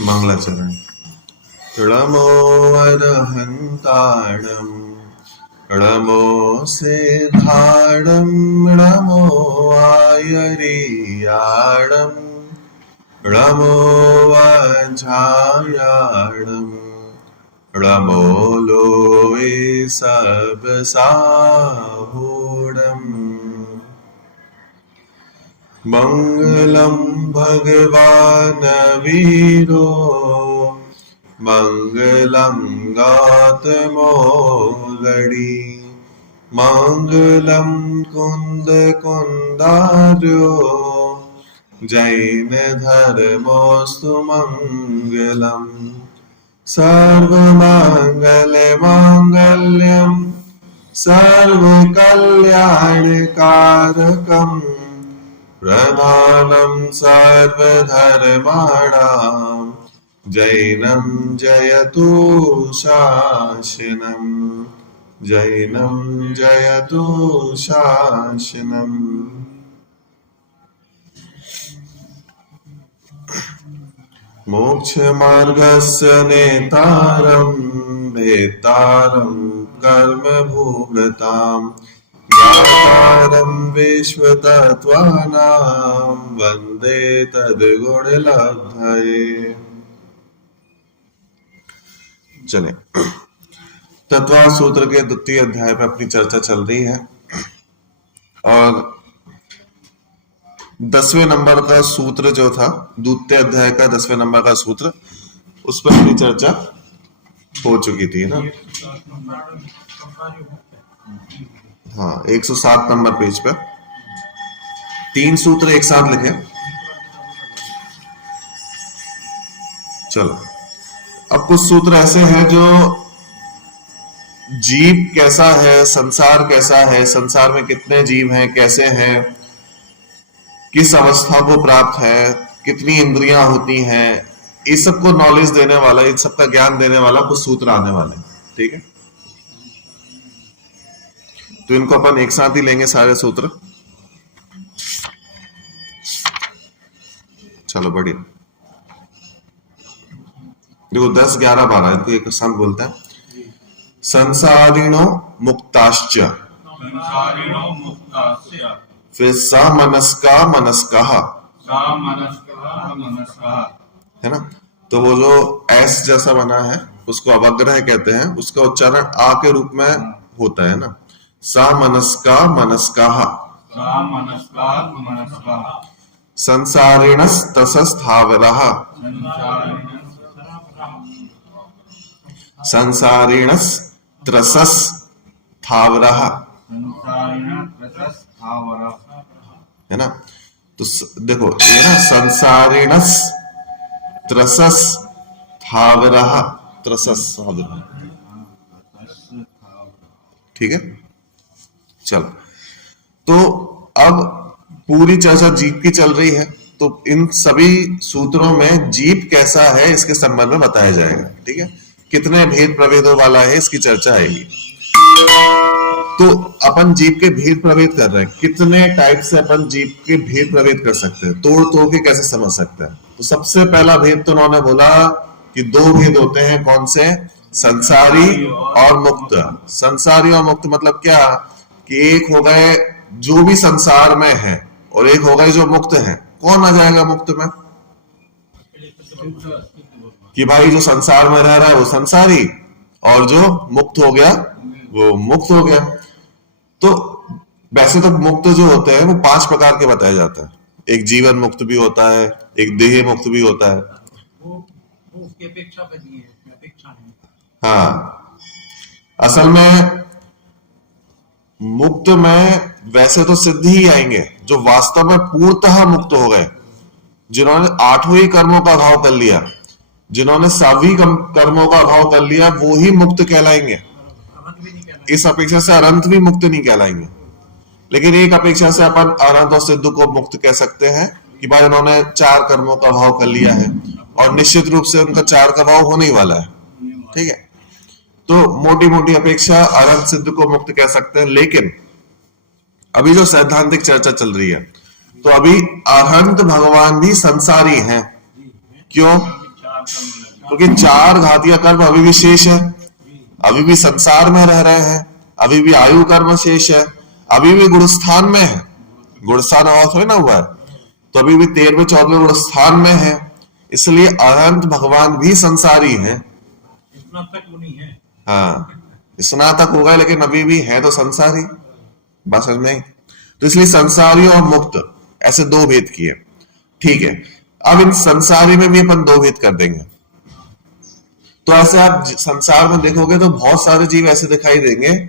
मंगलाचरण। नमो अरहन्ताणं नमो सिद्धाणं नमो आयर्याणं नमो वज्रायाणं नमो लोये सबसाहूढम्। मंगलम भगवान वीरो मंगलम गौतमोदड़ी मंगलम कुंद कुंदार्यो जैन धर्मोस्तु मंगलम सर्वमंगल मांगल्यम सर्वकल्याणकारकम प्रधानं सर्वधर्माणां जैनं जयतु शासनम् जैनं जयतु शासनम्। मोक्षमार्गस्य नेतारं भेतारं कर्मभूगताम् ज्ञातारं विश्वतत्त्वानां वन्दे तद्गुणलब्धये। चले, तत्व सूत्र के द्वितीय अध्याय में अपनी चर्चा चल रही है और 10वें नंबर का सूत्र जो था, द्वितीय अध्याय का 10वें नंबर का सूत्र, उस पर अपनी चर्चा हो चुकी थी ना। हाँ, 107 नंबर पेज पे 3 सूत्र एक साथ लिखे। चलो, अब कुछ सूत्र ऐसे हैं जो जीव कैसा है, संसार कैसा है, संसार में कितने जीव हैं, कैसे हैं, किस अवस्था को प्राप्त है, कितनी इंद्रियां होती हैं, इस सबको नॉलेज देने वाला, इन सबका ज्ञान देने वाला कुछ सूत्र आने वाले हैं। ठीक है, तो इनको अपन एक साथ ही लेंगे सारे सूत्र। चलो बढ़िया, देखो 10, 11, 12 इनको एक साथ बोलते हैं। संसारिणो मुक्ताश्च, फिर समनस्का मनस्कः, है ना। तो वो जो एस जैसा बना है उसको अवग्रह कहते हैं, उसका उच्चारण आ के रूप में होता है ना। समनस्का मनस्कः, संसारिणस्तसस्थावरः, संसारिणस्त्रसस्थावरः, है ना। तो देखो ये ना, संसारिणस त्रसस थावरः, त्रसस, ठीक है। चलो, तो अब पूरी चर्चा जीव की चल रही है, तो इन सभी सूत्रों में जीव कैसा है इसके संबंध में बताया जाएगा। ठीक है, कितने भेद प्रभेदों वाला है इसकी चर्चा आएगी। तो अपन जीव के भेद प्रभेद कर रहे हैं, कितने टाइप से अपन जीव के भेद प्रभेद कर सकते हैं, तोड़ तोड़ के कैसे समझ सकते हैं। तो सबसे पहला भेद तो उन्होंने बोला कि 2 भेद होते हैं, कौन से, संसारी और मुक्त। संसारी और मुक्त मतलब क्या, कि एक हो गए जो भी संसार में है और एक हो गए जो मुक्त है। कौन आ जाएगा मुक्त में, कि भाई जो संसार में रह रहा है वो संसारी और जो मुक्त हो गया वो मुक्त हो गया। तो वैसे तो मुक्त जो होते हैं वो 5 प्रकार के बताया जाता है। एक जीवन मुक्त भी होता है, एक देह मुक्त भी होता है, वो उसकी अपेक्षा पे नहीं है, अपेक्षा नहीं। हाँ, असल में मुक्त में वैसे तो सिद्ध ही आएंगे जो वास्तव में पूर्णतः मुक्त हो गए, जिन्होंने 8वें कर्मों का अभाव कर लिया, जिन्होंने 7वीं कर्मों का अभाव कर लिया, वो ही मुक्त कहलाएंगे। इस अपेक्षा से अनंत भी मुक्त नहीं कहलाएंगे। लेकिन एक अपेक्षा से अपन अनंत और सिद्ध को मुक्त कह सकते हैं कि भाई उन्होंने 4 कर्मों का अभाव कर लिया है और निश्चित रूप से उनका 4 का अभाव होने ही वाला है। ठीक है, तो मोटी मोटी अपेक्षा अनंत सिद्ध को मुक्त कह सकते हैं। लेकिन अभी जो सैद्धांतिक चर्चा चल रही है, तो अभी अरहंत भगवान भी संसारी हैं। क्यों? क्योंकि चार घातीय कर्म अभी भी शेष है, अभी भी संसार में रह रहे हैं, अभी भी आयु कर्म शेष है, अभी भी गुणस्थान में है, गुणस्थान और थोड़ी ना हुआ है, तो अभी भी 13वें 14वें गुणस्थान में है, इसलिए अनंत भगवान भी संसारी है। हाँ, स्नातक हो गए लेकिन अभी भी है तो संसारी, बात समझ में? तो इसलिए संसारी और मुक्त ऐसे दो भेद किए। ठीक है, अब इन संसारी में भी अपन दो भेद कर देंगे। तो ऐसे आप संसार में देखोगे तो बहुत सारे जीव ऐसे दिखाई देंगे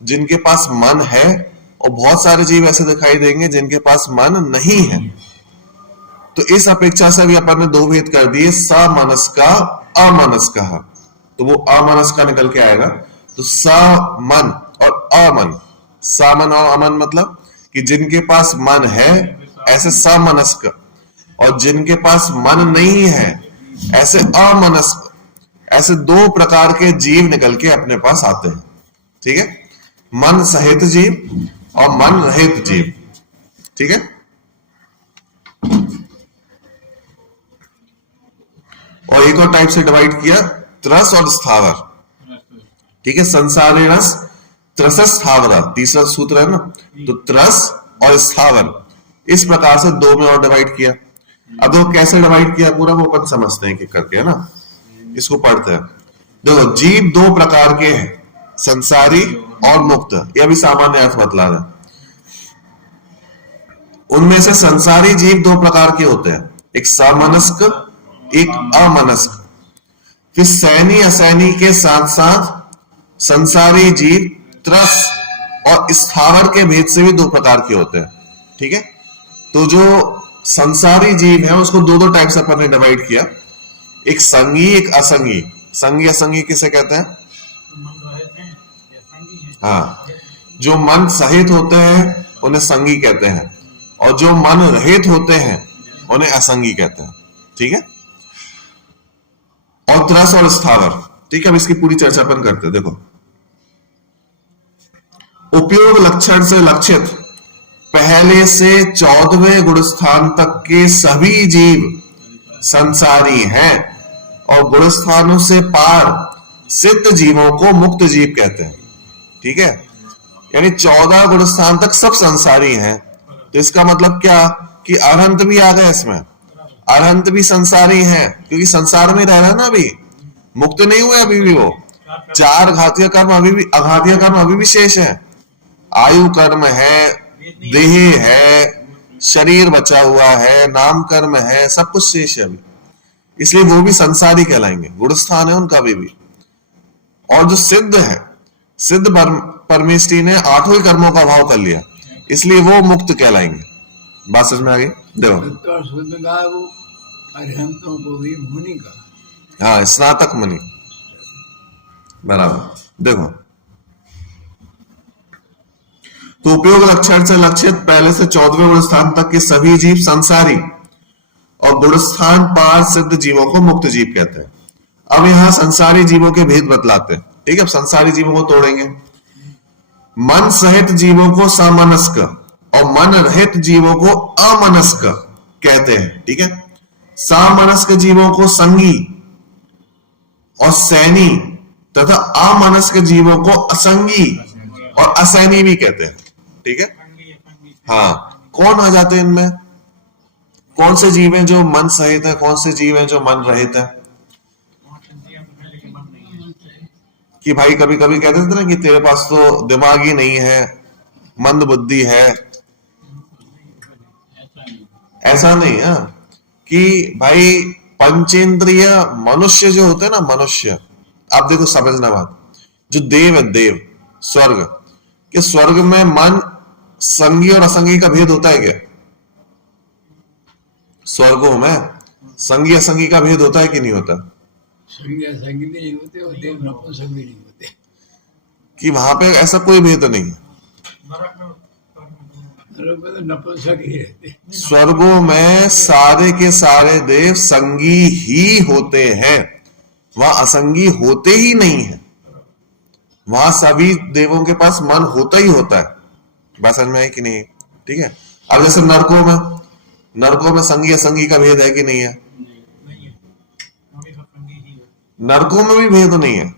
जिनके पास मन है, और बहुत सारे जीव ऐसे दिखाई देंगे जिनके पास मन नहीं है। तो इस अपेक्षा से भी अपन ने दो भेद कर दिए, समनस्का अमनस्का। तो वो अमनस्का निकल के आएगा। तो समन और अमन, सामन और अमन मतलब कि जिनके पास मन है ऐसे समनस्क, और जिनके पास मन नहीं है ऐसे अमनस्क, ऐसे दो प्रकार के जीव निकल के अपने पास आते हैं। ठीक है, मन सहित जीव और मन रहित जीव। ठीक है, और एक और टाइप से डिवाइड किया, त्रस और स्थावर। ठीक है, संसारी रस त्रस स्थावर, तीसरा सूत्र है ना, तो त्रस और स्थावर इस प्रकार से दो में और डिवाइड किया। अब वो कैसे डिवाइड किया पूरा वो अपन समझते हैं कि करके, है ना, इसको पढ़ते हैं। देखो, जीव दो प्रकार के हैं, संसारी और मुक्त, यह भी सामान्य अर्थ बतला रहे। उनमें से संसारी जीव दो प्रकार के होते हैं, एक समनस्क, एक अमनस्क। फिर सैनी असैनी के साथ साथ संसारी जीव त्रस और स्थावर के भेद से भी दो प्रकार के होते हैं। ठीक है, तो जो संसारी जीव है उसको दो दो टाइप से अपन ने डिवाइड किया, एक संगी एक असंगी। संगी असंगी किसे कहते हैं? हाँ, जो मन सहित होते हैं उन्हें संगी कहते हैं, और जो मन रहित होते हैं उन्हें असंगी कहते हैं। ठीक है, और त्रस और स्थावर। ठीक है, अब इसकी पूरी चर्चा अपन करते हैं। देखो, उपयोग लक्षण से लक्षित पहले से 14वें गुणस्थान तक के सभी जीव संसारी हैं, और गुणस्थानों से पार सिद्ध जीवों को मुक्त जीव कहते हैं। ठीक है, यानी 14 गुणस्थान तक सब संसारी हैं। तो इसका मतलब क्या कि अरहंत भी आ गए इसमें, अरहंत भी संसारी हैं, क्योंकि संसार में रह रहा है ना, अभी मुक्त नहीं हुए, अभी भी वो चार घातीय कर्म अभी भी, अघातीय कर्म अभी भी शेष है, आयु कर्म है, देह है, शरीर बचा हुआ है, नाम कर्म है, सब कुछ शेष है अभी, इसलिए वो भी संसारी कहलाएंगे, गुणस्थान है उनका भी। और जो सिद्ध है, सिद्ध परमेष्ठी ने 8वें कर्मों का भाव कर लिया, इसलिए वो मुक्त कहलाएंगे। बात समझ में आ गई? देखो, अरहंतों को भी मुनि का, हाँ, स्नातक मुनि, बराबर। देखो, तो उपयोग लक्षण से लक्षित पहले से 14वें गुणस्थान तक के सभी जीव संसारी, और गुणस्थान पार सिद्ध जीवों को मुक्त जीव कहते हैं। अब यहां संसारी जीवों के भेद बतलाते हैं। ठीक है, अब संसारी जीवों को तोड़ेंगे। मन सहित जीवों को समनस्क और मन रहित जीवों को अमनस्क कहते हैं। ठीक है, समनस्क जीवों को संगी और सैनी तथा अमनस्क जीवों को असंगी और असैनी भी कहते हैं। ठीक है, हाँ, कौन आ जाते हैं इनमें? कौन से जीव हैं जो मन सहित है, कौन से जीव हैं जो मन रहित है? कि भाई कभी कभी कहते थे ना कि तेरे पास तो दिमाग ही नहीं है, मंद बुद्धि है। ऐसा नहीं है कि भाई पंचेंद्रिय मनुष्य जो होते हैं ना, मनुष्य, आप देखो समझना बात, जो देव है, देव स्वर्ग, कि स्वर्ग में मन संगी और असंगी का भेद होता है क्या? स्वर्गों में संगी असंगी का भेद होता है कि नहीं होता? संगी असंगी नहीं होते, और देव नपुंसक भी नहीं होते, कि वहां पे ऐसा कोई भेद नहीं है। नपुंसक ही रहते। स्वर्गों में सारे के सारे देव संगी ही होते हैं, वहां असंगी होते ही नहीं है। वहां सभी देवों के पास मन होता ही होता है। बात समझ में है कि नहीं? ठीक है, अब जैसे नरकों में, नरकों में संगी असंगी का भेद है कि नहीं है? नरकों में भी भेद नहीं है।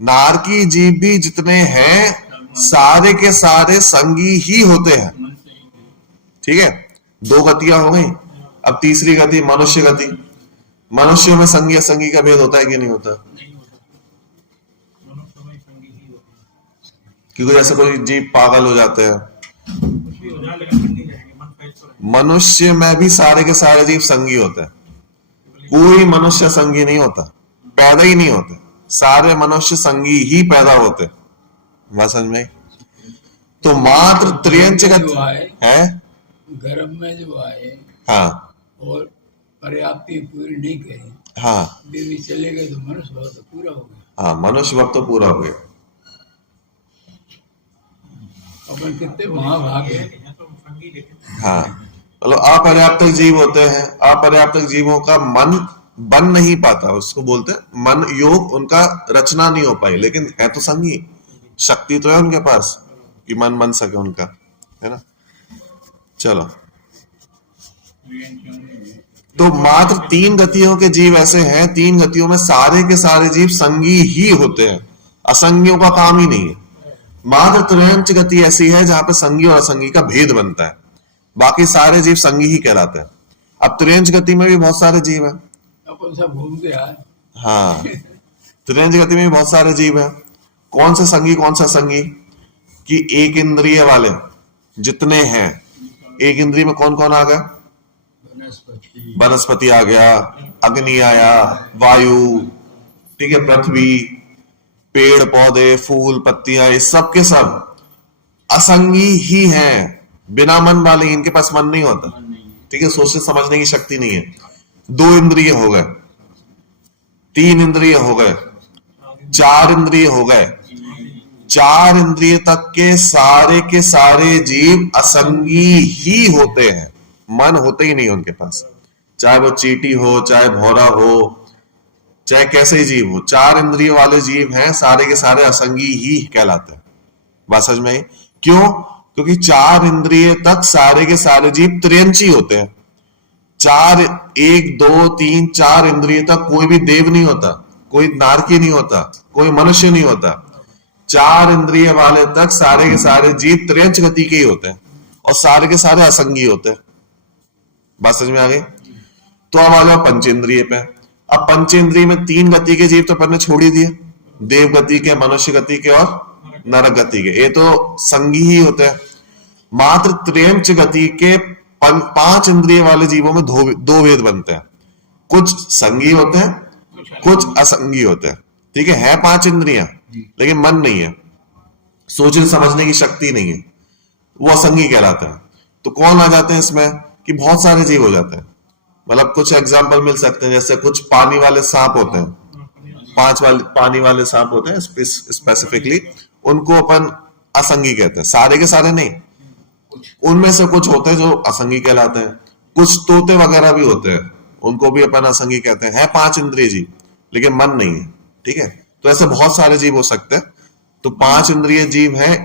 नारकी जीव भी जितने हैं सारे के सारे संगी ही होते हैं। ठीक है, दो गतियां हो गई। अब तीसरी गति मनुष्य गति। मनुष्यों में संगी असंगी का भेद होता है कि नहीं होता? क्योंकि जैसे कोई जीव पागल हो जाते हैं, मनुष्य में भी सारे के सारे जीव संगी होते हैं। कोई मनुष्य संगी नहीं होता, पैदा ही नहीं होते। सारे मनुष्य संगी ही पैदा होते। बात समझ में आई? तो मात्र त्रियंच जो आए है। गर्भ में जो आए हाँ और पर्याप्ति पूरी नहीं करी, हाँ देवी चले गए तो मनुष्य भाव तो पूरा हो गया। हाँ, मनुष्य भक्त तो पूरा हो गया। अपन कितने महाभागे। हाँ, मतलब अपर्याप्त जीव होते हैं। अपर्याप्त जीवों का मन बन नहीं पाता, उसको बोलते हैं मन योग, उनका रचना नहीं हो पाई, लेकिन है तो संगी। शक्ति तो है उनके पास कि मन बन सके उनका, है ना। चलो, तो मात्र तीन गतियों के जीव ऐसे हैं, तीन गतियों में सारे के सारे जीव संगी ही होते हैं, असंगियों का काम ही नहीं है। मात्र त्रयंच गति ऐसी है जहां पे संगी और असंगी का भेद बनता है, बाकी सारे जीव संगी ही कहलाते हैं। अब त्रयंच गति में भी बहुत सारे जीव हैं। अपन सब घूम के आए। हाँ, त्रयंच गति में भी बहुत सारे जीव हैं। कौन से संगी कौन सा संगी? कि एक इंद्रिय वाले जितने हैं, एक इंद्रिय में कौन कौन आ गया? वनस्पति आ गया, अग्नि आया, वायु, ठीक है, पृथ्वी, पेड़ पौधे, फूल पत्तियां, ये सब के सब असंगी ही हैं, बिना मन वाले। इनके पास मन नहीं होता, ठीक है, सोचने समझने की शक्ति नहीं है। दो इंद्रिय हो गए, तीन इंद्रिय हो गए, चार इंद्रिय हो गए। चार इंद्रिय तक के सारे जीव असंगी ही होते हैं, मन होते ही नहीं उनके पास। चाहे वो चींटी हो, चाहे भौरा हो, चाहे कैसे ही जीव हो, चार इंद्रिय वाले जीव हैं, सारे के सारे असंगी ही कहलाते हैं। बात समझ में आई? क्यों? क्योंकि चार इंद्रिय तक सारे के सारे जीव त्रियंची होते हैं। चार, एक दो तीन चार इंद्रिय तक कोई भी देव नहीं होता, कोई नारकी नहीं होता, कोई मनुष्य नहीं होता। चार इंद्रिय वाले तक सारे के सारे जीव त्रियंच गति के ही होते हैं और सारे के सारे असंगी होते हैं। बात समझ में आ गई? तो अब आ जाओ पंचेंद्रिय पे। अब पंचेंद्रिय में तीन गति के जीव तो अपन ने छोड़ ही दिए, देव गति के, मनुष्य गति के और नरक गति के। ये तो संगी ही होते हैं। मात्र त्रियंच गति के पांच इंद्रिय वाले जीवों में दो भेद बनते हैं। कुछ संगी होते हैं, कुछ असंगी होते हैं। ठीक है पांच इंद्रियां, लेकिन मन नहीं है, सोचने समझने की शक्ति नहीं है, वो असंगी कहलाता है। तो कौन आ जाते हैं इसमें? कि बहुत सारे जीव हो जाते हैं। मतलब कुछ एग्जाम्पल मिल सकते हैं, जैसे कुछ पानी वाले सांप होते हैं, पानी वाले सांप होते हैं स्पेसिफिकली, उनको अपन असंगी कहते हैं। सारे के सारे नहीं, उनमें से कुछ होते हैं जो असंगी कहलाते हैं। कुछ तोते वगैरह भी होते हैं, उनको भी अपन असंगी कहते हैं। है पांच इंद्रिय जीव, लेकिन मन नहीं है। ठीक है, तो ऐसे बहुत सारे जीव हो सकते हैं। तो पांच इंद्रिय जीव हैं,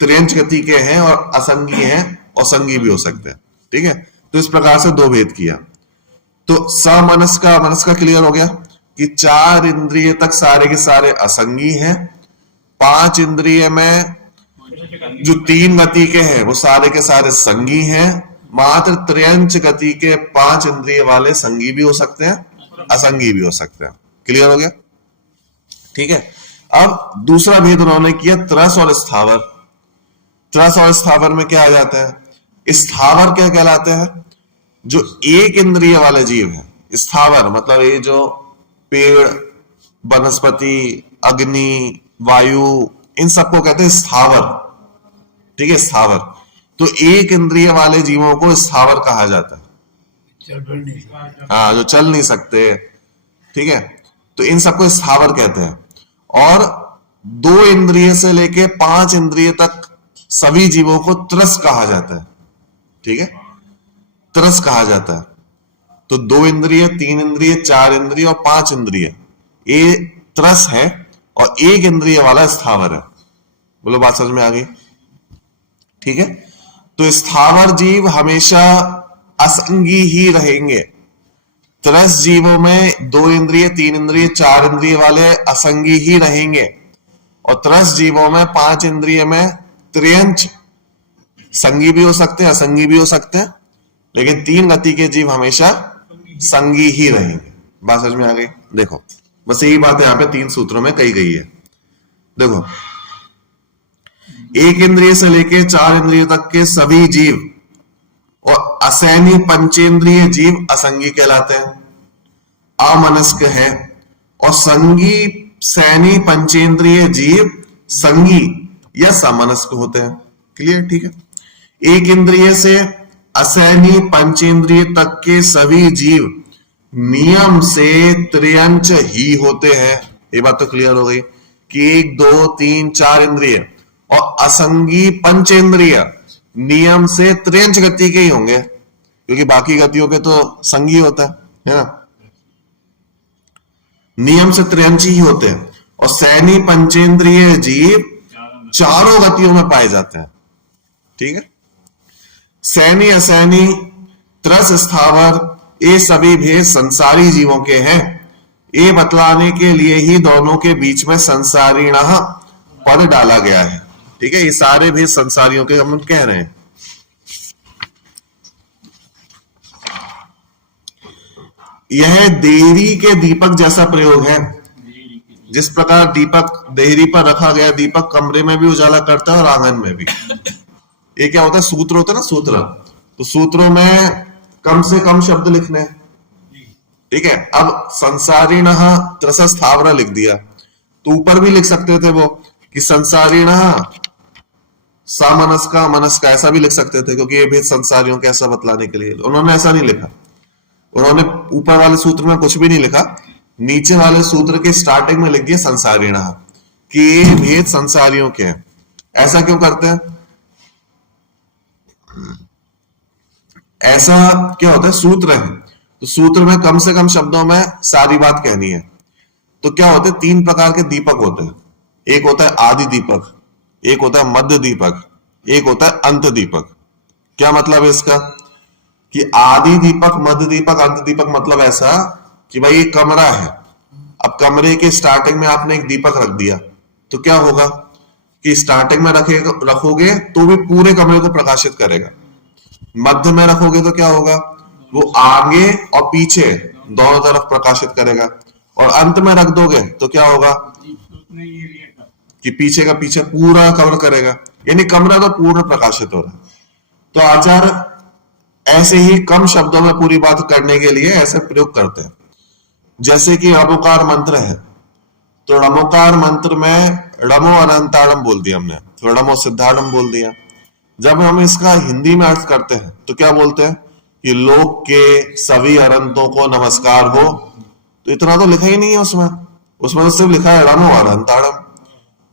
त्रियंच गति के हैं और असंगी हैं और संगी भी हो सकते हैं। ठीक है, तो इस प्रकार से दो भेद किया। तो समनस का क्लियर हो गया कि चार इंद्रिय तक सारे के सारे असंगी हैं। पांच इंद्रिय में जो तीन गति के हैं वो सारे के सारे संगी हैं। मात्र त्रियंच गति के पांच इंद्रिय वाले संगी भी हो सकते हैं, असंगी भी हो सकते हैं। क्लियर हो गया? ठीक है, अब दूसरा भेद उन्होंने किया त्रस और स्थावर। त्रस और स्थावर में क्या आ जाता है? स्थावर क्या कहलाते हैं? जो एक इंद्रिय वाले जीव है। स्थावर मतलब ये जो पेड़, वनस्पति, अग्नि, वायु, इन सबको कहते हैं स्थावर। ठीक है, स्थावर। तो एक इंद्रिय वाले जीवों को स्थावर कहा जाता है। हाँ, जो चल नहीं सकते। ठीक है, तो इन सबको स्थावर कहते हैं। और दो इंद्रिय से लेके पांच इंद्रिय तक सभी जीवों को त्रस कहा जाता है। ठीक है, त्रस कहा जाता है। तो दो इंद्रिय, तीन इंद्रिय, चार इंद्रिय और पांच इंद्रिय, ये त्रस है। और एक इंद्रिय वाला स्थावर है। बोलो, बात समझ में आ गई? ठीक है, तो स्थावर जीव हमेशा असंगी ही रहेंगे। त्रस जीवों में 2 इंद्रिय, 3 इंद्रिय, 4 इंद्रिय वाले असंगी ही रहेंगे, और त्रस जीवों में 5 इंद्रिय में त्रियंच संगी भी हो सकते हैं, असंगी भी हो सकते हैं, लेकिन 3 गति के जीव हमेशा संगी ही रहेंगे। बात समझ में आ गई? देखो बस यही बात यहाँ पे 3 सूत्रों में कही गई है। देखो 1 इंद्रिय से लेके 4 इंद्रिय तक के सभी जीव और असैनी पंचेंद्रिय जीव असंगी कहलाते हैं, अमनस्क है, और संगी सैनी पंचेंद्रिय जीव संगी या समनस्क होते हैं। क्लियर? ठीक है। 1 इंद्रिय से असैनी पंचेंद्रिय तक के सभी जीव नियम से त्रियंच ही होते हैं। ये बात तो क्लियर हो गई कि 1, 2, 3, 4 इंद्रिय और असंगी पंचेंद्रिय नियम से त्रियंच गति के ही होंगे, क्योंकि बाकी गतियों के तो संगी होता है ना, नियम से त्रियंच ही होते हैं। और सैनी पंचेंद्रिय जीव चारों गतियों में पाए जाते हैं। ठीक है। सैनी असैनी त्रस स्थावर ये सभी भेद संसारी जीवों के हैं। ये बतलाने के लिए ही दोनों के बीच में संसारीण पद डाला गया है। ठीक है। ये सारे भेद संसारियों के हम कह रहे हैं। यह देहरी के दीपक जैसा प्रयोग है। जिस प्रकार दीपक देहरी पर रखा गया, दीपक कमरे में भी उजाला करता है और आंगन में भी। ये क्या होता है? सूत्र होता है ना, सूत्र। तो सूत्रों में कम से कम शब्द लिखने। ठीक है। अब संसारीण त्रस स्थावरा लिख दिया, तो ऊपर भी लिख सकते थे वो कि संसारीण सामनस्का मनस्का, ऐसा भी लिख सकते थे, क्योंकि ये भेद संसारियों के ऐसा बतलाने के लिए। उन्होंने ऐसा नहीं लिखा। उन्होंने ऊपर वाले सूत्र में कुछ भी नहीं लिखा, नीचे वाले सूत्र के स्टार्टिंग में लिख दिया संसारीण, कि ये भेद संसारियों के हैं। ऐसा क्यों करते हैं? ऐसा क्या होता है? सूत्र है, तो सूत्र में कम से कम शब्दों में सारी बात कहनी है। तो क्या होते हैं? 3 प्रकार के दीपक होते हैं। एक होता है आदि दीपक, एक होता है मध्य दीपक, एक होता है अंत दीपक। क्या मतलब है इसका? कि आदि दीपक, मध्य दीपक, अंत दीपक मतलब ऐसा कि भाई ये कमरा है, अब कमरे के स्टार्टिंग में आपने एक दीपक रख दिया, तो क्या होगा कि स्टार्टिंग में रखोगे तो भी पूरे कमरे को प्रकाशित करेगा। मध्य में रखोगे तो क्या होगा? वो आगे और पीछे दोनों तरफ प्रकाशित करेगा। और अंत में रख दोगे तो क्या होगा कि पीछे का पीछे पूरा कवर करेगा, यानी कमरा तो पूर्ण प्रकाशित हो रहा है। तो आचार्य ऐसे ही कम शब्दों में पूरी बात करने के लिए ऐसे प्रयोग करते हैं। जैसे कि रमोकार मंत्र है, तो रमोकार मंत्र में रमो अनंताड़म बोल दिया हमने, तो रमो सिद्धाड़म बोल दिया। जब हम इसका हिंदी में अर्थ करते हैं तो क्या बोलते हैं कि लोक के सभी अनंतों को नमस्कार हो। तो इतना तो लिखा ही नहीं है उसमें तो सिर्फ लिखा है रमो अनंताड़म,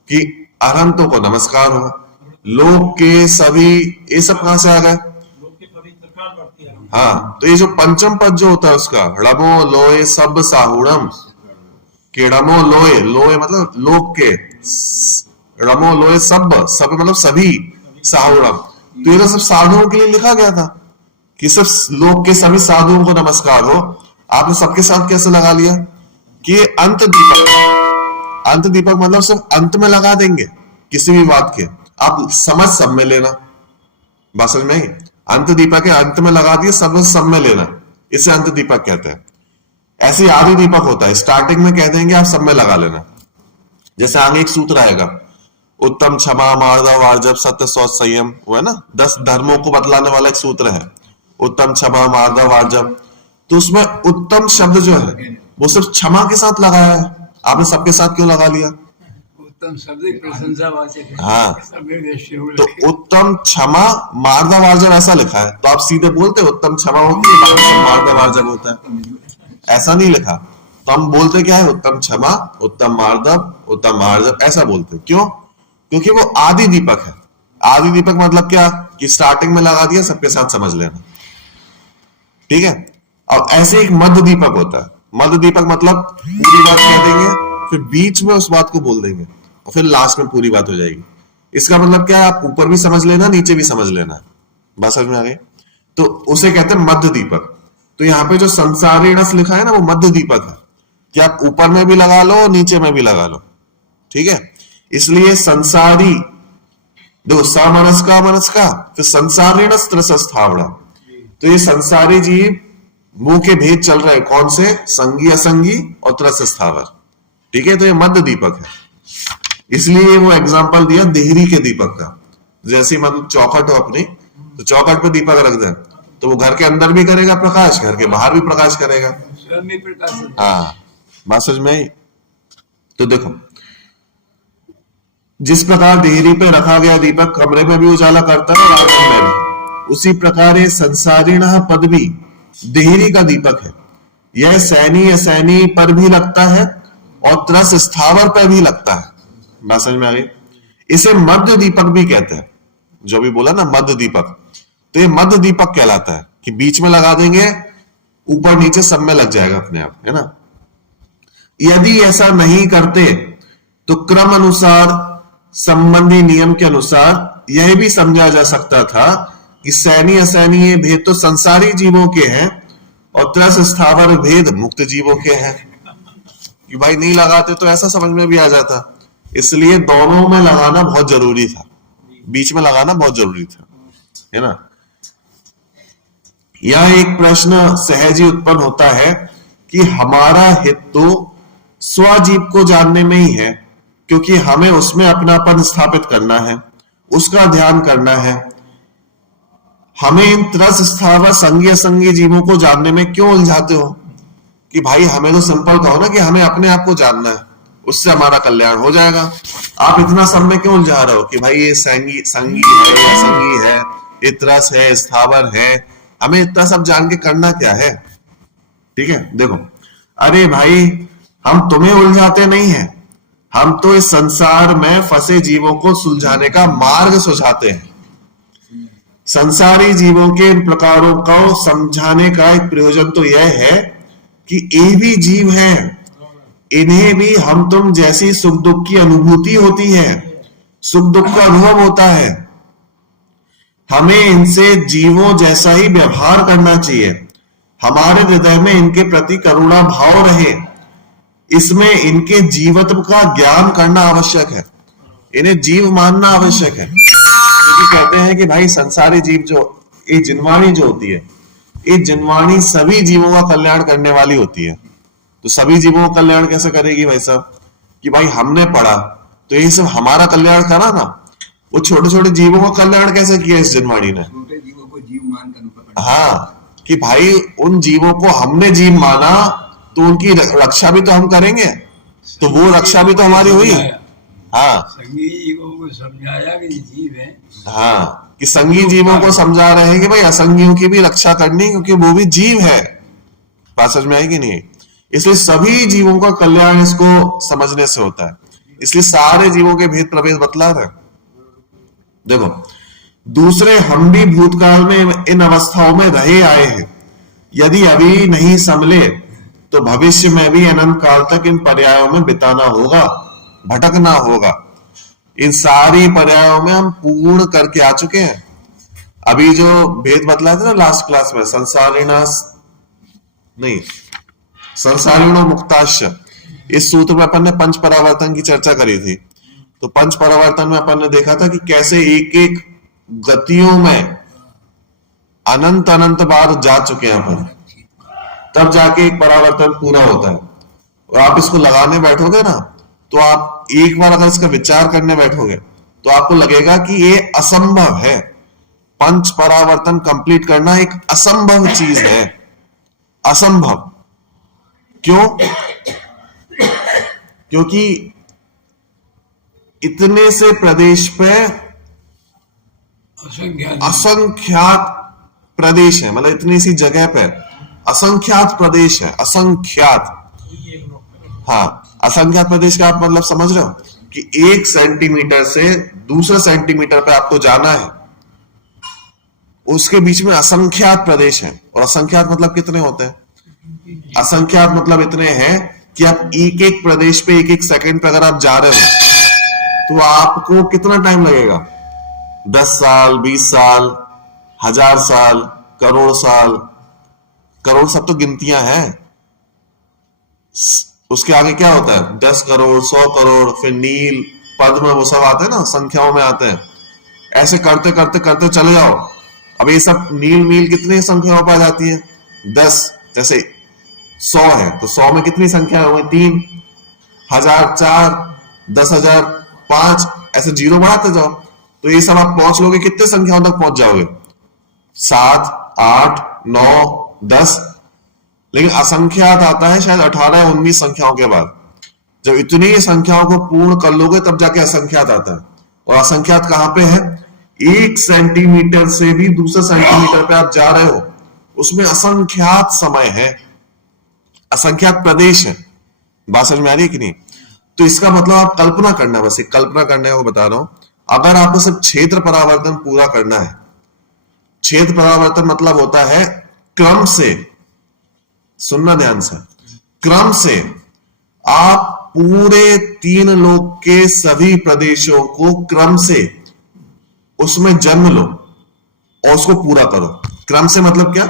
कि अनंतों को नमस्कार हो। लोक के सभी, ये सब कहां से आ गए? हाँ, तो ये जो पंचम पद जो होता है उसका, रमो लोए सब साहुणम, कि रमो लोए, लोए मतलब लोक के, रमो लोए सब, सब मतलब सभी, साहुणम, तो ये तो सब साधुओं के लिए लिखा गया था कि सब लोक के सभी साधुओं को नमस्कार हो। आपने सबके साथ कैसे लगा लिया कि अंत दीपक, अंत दीपक मतलब सिर्फ अंत में लगा देंगे किसी भी बात के, आप समझ सब में लेना। बात समझ में आई? अंत दीपक है, अंत में लगा दिए, सब में लेना, इसे अंत दीपक कहते हैं। ऐसे आदि दीपक होता है, स्टार्टिंग में कह देंगे, आप सब में लगा लेना। जैसे आगे एक सूत्र आएगा, उत्तम क्षमा मार्दव वार्जव सत्य शौच संयम, वो है ना 10 धर्मों को बतलाने वाला एक सूत्र है, उत्तम क्षमा मार्दव वार्जव। तो उसमें उत्तम शब्द जो है वो सिर्फ क्षमा के साथ लगाया है, आपने सबके साथ क्यों लगा लिया? उत्तम शब्द प्रशंसावाचक है। हाँ, तो उत्तम क्षमा मार्दव वार्जव ऐसा लिखा है, तो आप सीधे बोलते उत्तम क्षमा होती है, मार्दव वार्जव होता है, ऐसा नहीं लिखा। तो हम बोलते क्या है? उत्तम क्षमा, उत्तम मार्दव, उत्तम मार्जव, ऐसा बोलते। क्यों? क्योंकि वो आदि दीपक है। आदि दीपक मतलब क्या कि स्टार्टिंग में लगा दिया, सबके साथ समझ लेना। ठीक है। और ऐसे एक मध्य दीपक होता है। मध्य दीपक मतलब पूरी बात कह देंगे, फिर बीच में उस बात को बोल देंगे और फिर लास्ट में पूरी बात हो जाएगी। इसका मतलब क्या है? आप ऊपर भी समझ लेना, नीचे भी समझ लेना। बात समझ में आ गई? तो उसे कहते हैं मध्य दीपक। तो यहाँ पे जो संसारी रस लिखा है ना, वो मध्य दीपक है, कि आप ऊपर में भी लगा लो, नीचे में भी लगा लो, ठीक है। इसलिए संसारी, देखो समनस का, फिर संसारी रस त्रसस्थावड़ा, तो ये संसारी जीव मुंह के भेद चल रहे हैं, कौन से, संगी असंगी और त्रसस्थावर, ठीक है। तो ये मध्य दीपक है, इसलिए वो एग्जाम्पल दिया देहरी के दीपक का। जैसे मतलब चौखट हो अपनी, तो चौखट पे दीपक रख दे, तो वो घर के अंदर भी करेगा प्रकाश, घर के बाहर भी प्रकाश करेगा। स्वयं भी प्रकाश है। हाँ, बात समझ में आई। तो देखो, जिस प्रकार देहरी पे रखा गया दीपक कमरे में भी उजाला करता है, आंगन में भी, उसी प्रकार ये संसारिण पद भी देहरी का दीपक है। यह सैनी असैनी पर भी लगता है और त्रस स्थावर पर भी लगता है। बात समझ में आ गई। इसे मध्य दीपक भी कहते हैं, जो भी बोला ना मध्य दीपक, तो ये मध्य दीपक कहलाता है, कि बीच में लगा देंगे, ऊपर नीचे सब में लग जाएगा अपने आप, है ना। यदि ऐसा नहीं करते तो क्रम अनुसार, संबंधी नियम के अनुसार यह भी समझा जा सकता था कि सैनी असैनी ये भेद तो संसारी जीवों के हैं और त्रस स्थावर भेद मुक्त जीवों के हैं। कि भाई नहीं लगाते तो ऐसा समझ में भी आ जाता, इसलिए दोनों में लगाना बहुत जरूरी था, बीच में लगाना बहुत जरूरी था, है ना। यह एक प्रश्न सहज ही उत्पन्न होता है कि हमारा हित तो स्वजीव को जानने में ही है, क्योंकि हमें उसमें अपनापन स्थापित करना है, उसका ध्यान करना है। हमें इन त्रस स्थावर संगी असंगी जीवों को जानने में क्यों उलझाते हो? कि भाई हमें तो सिंपल कहो ना कि हमें अपने आप को जानना है, उससे हमारा कल्याण हो जाएगा। आप इतना सब में क्यों उलझा रहे हो कि भाई ये संगी है, असंगी है, ये त्रस है, स्थावर है, हमें इतना सब जान के करना क्या है? ठीक है, देखो, अरे भाई हम तुम्हें उलझाते नहीं है, हम तो इस संसार में फंसे जीवों को सुलझाने का मार्ग सुझाते हैं। संसारी जीवों के इन प्रकारों को समझाने का एक प्रयोजन तो यह है कि ये भी जीव हैं, इन्हें भी हम तुम जैसी सुख दुख की अनुभूति होती है, सुख दुख का अनुभव होता है। हमें इनसे जीवों जैसा ही व्यवहार करना चाहिए, हमारे हृदय में इनके प्रति करुणा भाव रहे, इसमें इनके जीवत्व का ज्ञान करना आवश्यक है, इन्हें जीव मानना आवश्यक है। क्योंकि कहते हैं कि भाई संसारी जीव जो, ये जिनवाणी जो होती है, ये जिनवाणी सभी जीवों का कल्याण करने वाली होती है। तो सभी जीवों का कल्याण कैसे करेगी भाई साहब? कि भाई हमने पढ़ा तो ये सब हमारा कल्याण करा ना, वो छोटे छोटे जीवों का कल्याण कैसे किया इस जिनवाणी ने? छोटे जीवों को जीव मानकर, हाँ, कि भाई उन जीवों को हमने जीव माना तो उनकी रक्षा भी तो हम करेंगे, तो वो रक्षा भी तो हमारी हुई। हाँ, संगी जीवों को समझाया कि ये जीव है। हाँ, कि संगी जीवों को समझा रहे हैं कि भाई असंगियों की भी रक्षा करनी, क्योंकि वो भी जीव है। बात समझ में आएगी नहीं? इसलिए सभी जीवों का कल्याण इसको समझने से होता है, इसलिए सारे जीवों के भेद प्रभेद बतला रहे। देखो, दूसरे हम भी भूतकाल में इन अवस्थाओं में रहे आए हैं, यदि अभी नहीं संभले तो भविष्य में भी अनंत काल तक इन पर्यायों में बिताना होगा, भटकना होगा। इन सारी पर्यायों में हम पूर्ण करके आ चुके हैं। अभी जो भेद बतलाए थे ना लास्ट क्लास में, संसारिणो मुक्ताश्च, इस सूत्र में अपन ने पंच परावर्तन की चर्चा करी थी। तो पंच परावर्तन में अपन ने देखा था कि कैसे एक एक गतियों में अनंत अनंत बार जा चुके हैं अपन, तब जाके एक परावर्तन पूरा होता है। और आप इसको लगाने बैठोगे ना, तो आप एक बार अगर इसका विचार करने बैठोगे तो आपको लगेगा कि ये असंभव है। पंच परावर्तन कंप्लीट करना एक असंभव चीज है, असंभव। क्यों? क्योंकि इतने से प्रदेश पे असंख्यात प्रदेश है, मतलब इतनी सी जगह पे असंख्यात प्रदेश है, असंख्यात। हाँ, असंख्यात प्रदेश का आप मतलब समझ रहे हो कि 1 सेंटीमीटर से दूसरे सेंटीमीटर पे आपको जाना है, उसके बीच में असंख्यात प्रदेश है। और असंख्यात मतलब कितने होते हैं? असंख्यात मतलब इतने हैं कि आप एक एक प्रदेश पे एक एक सेकंड पे अगर आप जा रहे हो तो आपको कितना टाइम लगेगा? 10 साल, 20 साल, 1000 साल, करोड़ साल, करोड़ सब तो गिनतियां हैं। उसके आगे क्या होता है? 10 करोड़, 100 करोड़, फिर नील, पद्म, वो सब आते हैं ना, संख्याओं में आते हैं। ऐसे करते करते करते चले जाओ। अब ये सब नील मील कितनी संख्याओं पर आ जाती है? 10। जैसे 100 है तो 100 में कितनी संख्या हुई? 3। 1000 4, 10,000 5, ऐसे जीरो बढ़ाते जाओ तो ये सब आप पहुंच लोगे, कितने संख्याओं तक पहुंच जाओगे? 7, 8, 9, 10। लेकिन असंख्यात आता है शायद 18 19 संख्याओं के बाद। जब इतनी संख्याओं को पूर्ण कर लोगे तब जाके असंख्यात आता है। और असंख्यात कहां पे है? 1 सेंटीमीटर से भी दूसरे सेंटीमीटर पे आप जा रहे हो, उसमें असंख्यात समय है, असंख्यात प्रदेश है। बात समझ में आ रही है कि नहीं? तो इसका मतलब आप कल्पना करना, बस एक कल्पना करने को बता रहा हूं। अगर आपको सिर्फ क्षेत्र परावर्तन पूरा करना है, क्षेत्र परावर्तन मतलब होता है क्रम से, सुनना ध्यान से, क्रम से आप पूरे 3 लोक के सभी प्रदेशों को क्रम से उसमें जन्म लो और उसको पूरा करो। क्रम से मतलब क्या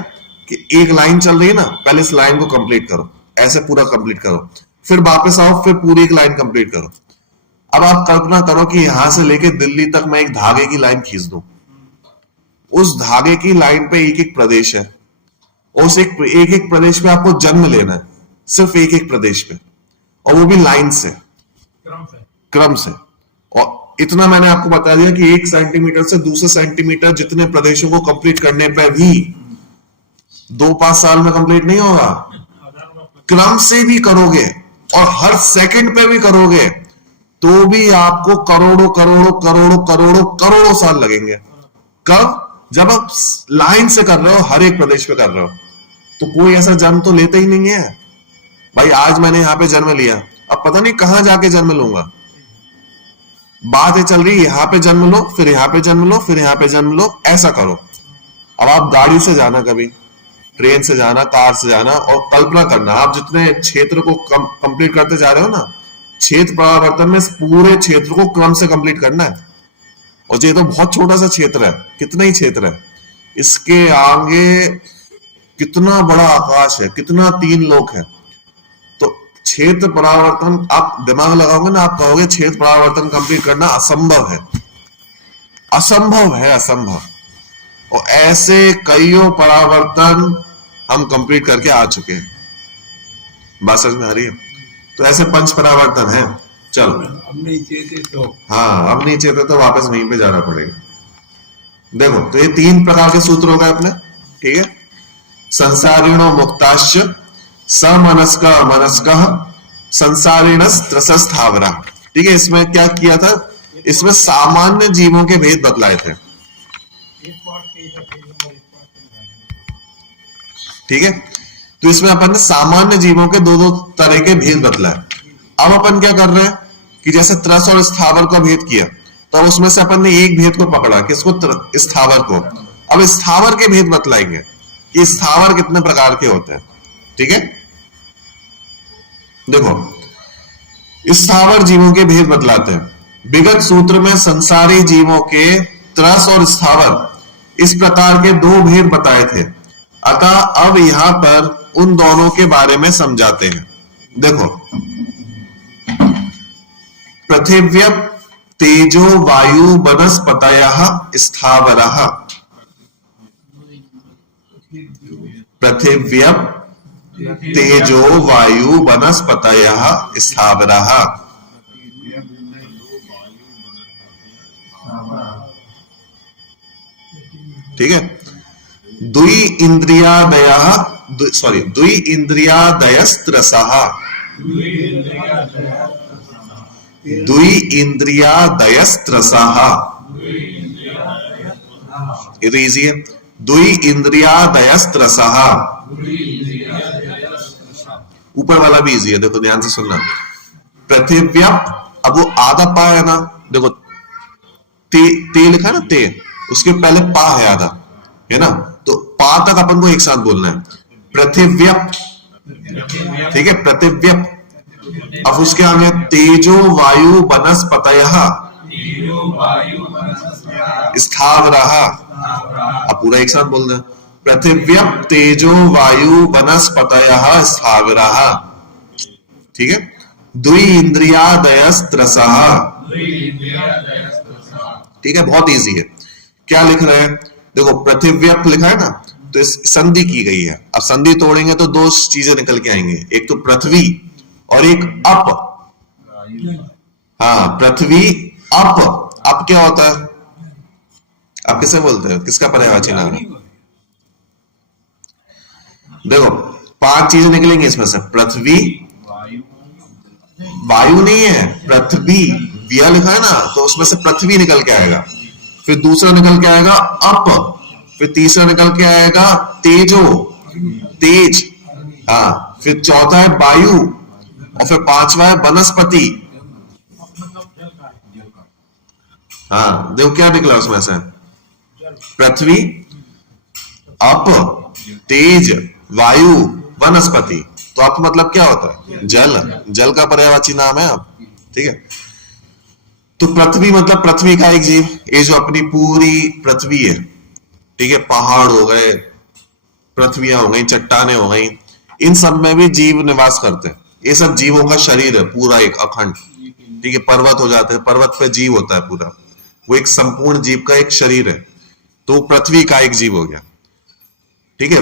कि एक लाइन चल रही है ना, पहले इस लाइन को कंप्लीट करो, ऐसे पूरा कंप्लीट करो, फिर वापस आओ, फिर पूरी एक लाइन कंप्लीट करो। अब आप कल्पना करो कि यहां से लेके दिल्ली तक मैं एक धागे की लाइन खींच दूं। उस धागे की लाइन पे एक एक प्रदेश है, और उस एक एक प्रदेश पे आपको जन्म लेना है, सिर्फ एक एक प्रदेश पे, और वो भी लाइन से, क्रम से। और इतना मैंने आपको बता दिया कि 1 सेंटीमीटर से दूसरे सेंटीमीटर जितने प्रदेशों को कंप्लीट करने पे भी 2-5 साल में कंप्लीट नहीं होगा। क्रम से भी करोगे और हर सेकंड पे भी करोगे तो भी आपको करोड़ों करोड़ों करोड़ों करोड़ों करोड़ों साल लगेंगे। कब? जब आप लाइन से कर रहे हो, हर एक प्रदेश पे कर रहे हो। तो कोई ऐसा जन्म तो लेते ही नहीं है भाई, आज मैंने यहां पे जन्म लिया, अब पता नहीं कहां जाके जन्म लूंगा। बात ये चल रही है यहां पे जन्म लो, फिर यहां पे जन्म लो, फिर यहां पे जन्म लो, ऐसा करो। अब आप गाड़ी से जाना, कभी ट्रेन से जाना, कार से जाना, और कल्पना करना आप जितने क्षेत्र को कंप्लीट करते जा रहे हो ना, क्षेत्र परावर्तन में पूरे क्षेत्र को क्रम से कंप्लीट करना है। और ये तो बहुत छोटा सा क्षेत्र है, कितना ही क्षेत्र है, इसके आगे कितना बड़ा आकाश है, कितना 3 लोक है। तो क्षेत्र परावर्तन आप दिमाग लगाओगे ना, आप कहोगे क्षेत्र परावर्तन कंप्लीट करना असंभव है, असंभव है, असंभव। और ऐसे कईयों परावर्तन हम कंप्लीट करके आ चुके हैं। बात समझ में आ रही है? तो ऐसे 5 परावर्तन है। चलो, अब नहीं चेते तो हाँ, अब नहीं चेते तो वापस वहीं पे जाना पड़ेगा। देखो, तो ये 3 प्रकार के सूत्र हो गए अपने, ठीक है? संसारिणो मुक्ताश्च, समनस्क मनस्क, संसारिणस त्रसस्थावरा। ठीक है, इसमें क्या किया था? इसमें सामान्य जीवों के भेद बतलाए थे। ठीक है, तो इसमें अपन ने सामान्य जीवों के 2-2 तरह के भेद बतलाए। अब अपन क्या कर रहे हैं कि जैसे त्रस और स्थावर का भेद किया, तो अब उसमें से अपन ने एक भेद को पकड़ा, किसको? स्थावर को। अब स्थावर के भेद बतलाएंगे कि स्थावर कितने प्रकार के होते हैं। ठीक है, देखो, स्थावर जीवों के भेद बतलाते हैं। विगत सूत्र में संसारी जीवों के त्रस और स्थावर इस प्रकार के 2 भेद बताए थे, अतः अब यहां पर उन दोनों के बारे में समझाते हैं। देखो, पृथिव्य तेजो वायु वनस्पतयः स्थावरः। पृथिव्य तेजो वायु वनस्पतयः स्थावरः। ठीक है, द्वि इंद्रियादयस्त्रसः, द्वि इंद्रियादयस्त्रसः, ये तो इजी है। द्वि इंद्रियादयस्त्रसः, ऊपर वाला भी इजी है, देखो ध्यान से सुनना। पृथिव्या, अब वो आधा पा है ना, देखो ते लिखा ना, ते, उसके पहले पा है आधा, है ना, तो पा तक अपन को एक साथ बोलना है, पृथिव्य। ठीक है, पृथिव्य। अब उसके आगे तेजो वायु वनस्पतयः स्थावरः, अब पूरा एक साथ बोलना है, पृथिव्यप तेजो वायु वनस्पतयः स्थावरः। ठीक है, द्वि इंद्रियादयस्त्रसः। ठीक है, बहुत इजी है। क्या लिख रहे हैं, देखो पृथिव्यप लिखा है ना, तो इस संधि की गई है। अब संधि तोड़ेंगे तो दो चीजें निकल के आएंगे, एक तो पृथ्वी और एक अप। हाँ, पृथ्वी अप। अप क्या होता है, आप किसे बोलते हैं, किसका पर्यायवाची नाम है? देखो 5 चीजें निकलेंगी इसमें से, पृथ्वी, वायु नहीं है, पृथ्वी, विया लिखा है ना, तो उसमें से पृथ्वी निकल के आएगा, फिर दूसरा निकल के आएगा अप, फिर तीसरा निकल के आएगा तेजो, तेज, हाँ, फिर चौथा है वायु, और फिर पांचवा है वनस्पति। हाँ, देखो क्या निकला उसमें से, पृथ्वी, अप, तेज, वायु, वनस्पति। तो अप मतलब क्या होता है, जल, जल का पर्यायवाची नाम है अब। ठीक है, तो पृथ्वी मतलब पृथ्वी का एक जीव, ये जो अपनी पूरी पृथ्वी है, ठीक है, पहाड़ हो गए, पृथ्वियां हो गई, चट्टाने हो गई, इन सब में भी जीव निवास करते हैं। ये सब जीवों का शरीर है पूरा एक अखंड। ठीक है, पर्वत हो जाते हैं, पर्वत पे जीव होता है पूरा, वो एक संपूर्ण जीव का एक शरीर है। तो पृथ्वी का एक जीव हो गया। ठीक है,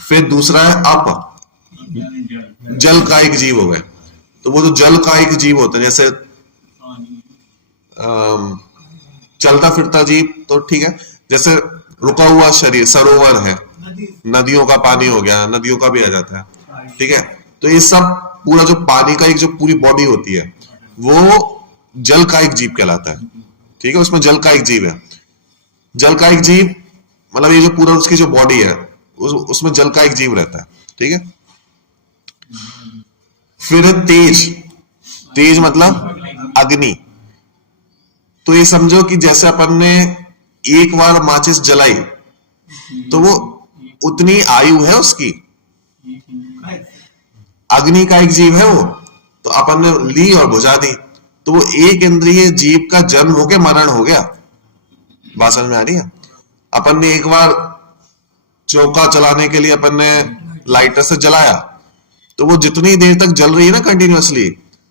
फिर दूसरा है अप, जल का एक जीव हो गया। तो वो जो जल का एक जीव होता है, जैसे चलता फिरता जीव, तो ठीक है, जैसे रुका हुआ शरीर, सरोवर है, नदियों का पानी हो गया, नदियों का भी आ जाता है। ठीक है, तो ये सब पूरा जो पानी का एक जो पूरी बॉडी होती है, वो जल का एक जीव कहलाता है। ठीक है, उसमें जल का एक जीव है। जल का एक जीव मतलब ये जो पूरा उसकी जो बॉडी है, उसमें जल का एक जीव रहता है। ठीक है, फिर तेज, तेज मतलब अग्नि। तो ये समझो कि जैसे अपन ने एक बार माचिस जलाई, तो वो उतनी आयु है उसकी, अग्नि का एक जीव है वो, तो अपन ने ली और बुझा दी, तो वो एक इंद्रिय जीव का जन्म होके मरण हो गया। बात समझ में आ रही है? अपन ने एक बार चौका चलाने के लिए अपन ने लाइटर से जलाया, तो वो जितनी देर तक जल रही है ना कंटिन्यूअसली,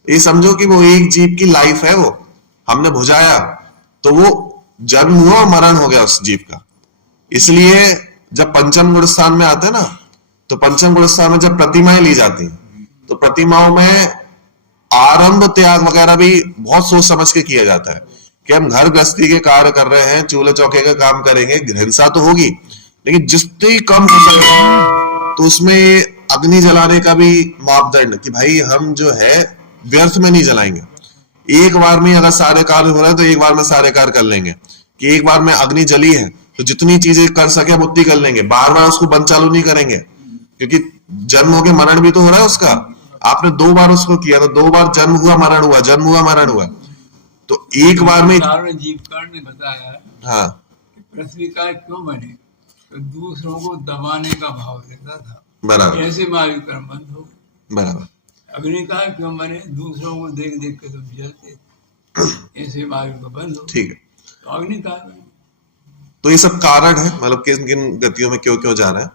ये समझो कि वो एक जीव की लाइफ है। वो हमने बुझाया तो वो जन्म हुआ और मरण हो गया उस जीव का। इसलिए जब पंचम गुण स्थान में आते हैं ना, तो पंचम गुण स्थान में जब प्रतिमाएं ली जाती हैं, तो प्रतिमाओं में आरंभ त्याग वगैरह भी बहुत सोच समझ के किया जाता है कि हम घर गृहस्थी के कार्य कर रहे हैं, चूल्हे चौके का काम करेंगे, हिंसा तो होगी, लेकिन जितनी कम हो सके तो उसमें अग्नि जलाने का भी मापदंड कि भाई हम जो है व्यर्थ में नहीं जलाएंगे। एक बार में अगर सारे कार्य हो रहे हैं तो एक बार में सारे कार्य कर लेंगे, कि एक बार में अग्नि जली है तो जितनी चीजें कर सके हम उतनी कर लेंगे, बार बार उसको बंद चालू नहीं करेंगे, क्योंकि जन्म होके मरण भी तो हो रहा है उसका। आपने 2 बार उसको किया तो 2 बार जन्म हुआ मरण हुआ, जन्म हुआ मरण हुआ, तो एक बार में। जीवकर्ण ने बताया हाँ, पृथ्वी का क्यों बने, तो दूसरों को दबाने का भाव रहता था, बराबर ऐसे महावीर कर्म बंद हो। बराबर। अग्नि का क्यों बने, दूसरों को देख देख के तुम जलते, ऐसे महावीर को बंद हो। ठीक है, तो अग्नि का बने। तो ये सब कारण है, मतलब किन किन गतियों में क्यों क्यों जा रहा है।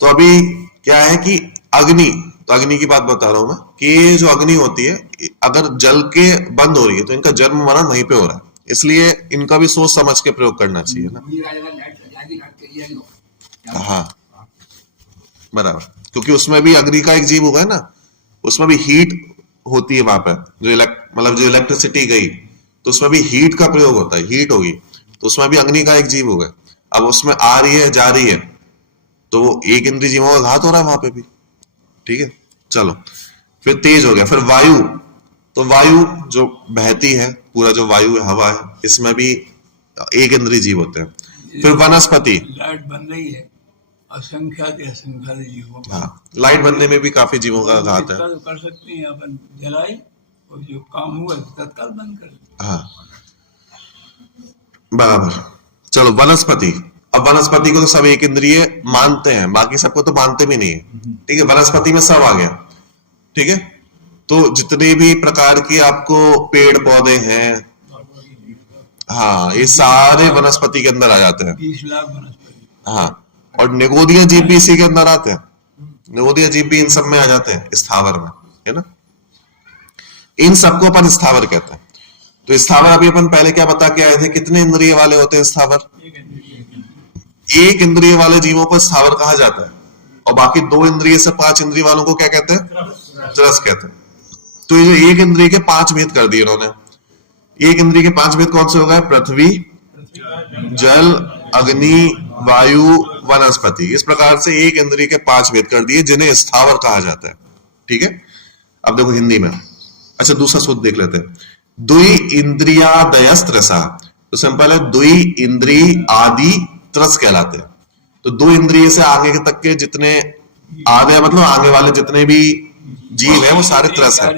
तो अभी क्या है कि अग्नि, तो अग्नि की बात बता रहा हूं मैं कि ये जो अग्नि होती है, अगर जल के बंद हो रही है तो इनका जन्म मरण वहीं पे हो रहा है, इसलिए इनका भी सोच समझ के प्रयोग करना चाहिए ना। हाँ बराबर, क्योंकि उसमें भी अग्नि का एक जीव होगा ना, उसमें भी हीट होती है वहां पे, जो मतलब जो इलेक्ट्रिसिटी गई तो उसमें भी हीट का प्रयोग होता है, हीट होगी तो उसमें भी अग्नि का एक जीव होगा। अब उसमें आ रही है जा रही है, तो वो एक इंद्रिय जीवों का घात हो रहा है वहां पे भी। ठीक है, चलो फिर तेज हो गया, फिर वायु। तो वायु जो बहती है, पूरा जो वायु है, हवा है, इसमें भी एक इंद्रिय जीव होते हैं। फिर वनस्पति, लाइट बन रही है, असंख्यात जीवों का। हाँ, लाइट बनने में भी काफी जीवों का घात है। तो कर सकते हैं अपन, जलाई और जो काम हुआ तत्काल बंद कर। हाँ बराबर। चलो वनस्पति, अब वनस्पति को तो सब एक इंद्रिय मानते हैं, बाकी सबको तो मानते भी नहीं है। ठीक है, वनस्पति में सब आ गया। ठीक है, तो जितने भी प्रकार के आपको पेड़ पौधे हैं, हाँ, ये सारे वनस्पति के अंदर आ जाते हैं। 20 लाख वनस्पति। हाँ, और निगोदीय जीव भी इसी के अंदर आते हैं, निगोदीय जीव भी इन सब में आ जाते हैं, स्थावर में, है ना। इन सबको अपन स्थावर कहते हैं। तो स्थावर अभी अपन पहले क्या बता के आए थे, कितने इंद्रिय वाले होते हैं स्थावर? एक इंद्रिय वाले जीवों को स्थावर कहा जाता है, और बाकी 2 इंद्रिय से 5 इंद्रिय वालों को क्या कहते हैं? त्रस कहते हैं। तो ये जो एक इंद्रिय के 5 भेद कर दिए इन्होंने, एक इंद्रिय के 5 भेद कौन से हो गए? पृथ्वी, जल, अग्नि, वायु, वनस्पति। इस प्रकार से एक इंद्रिय के 5 भेद कर दिए जिन्हें स्थावर कहा जाता है। ठीक है, अब देखो हिंदी में। अच्छा, दूसरा सूत्र देख लेते हैं। द्वि इंद्रियादयस त्रसा, तो सिंपल है, द्वि इंद्रिय आदि त्रस कहलाते हैं। तो 2 इंद्रिय से आगे तक के जितने आदि मतलब आगे वाले जितने भी जीव है वो सारे त्रस है।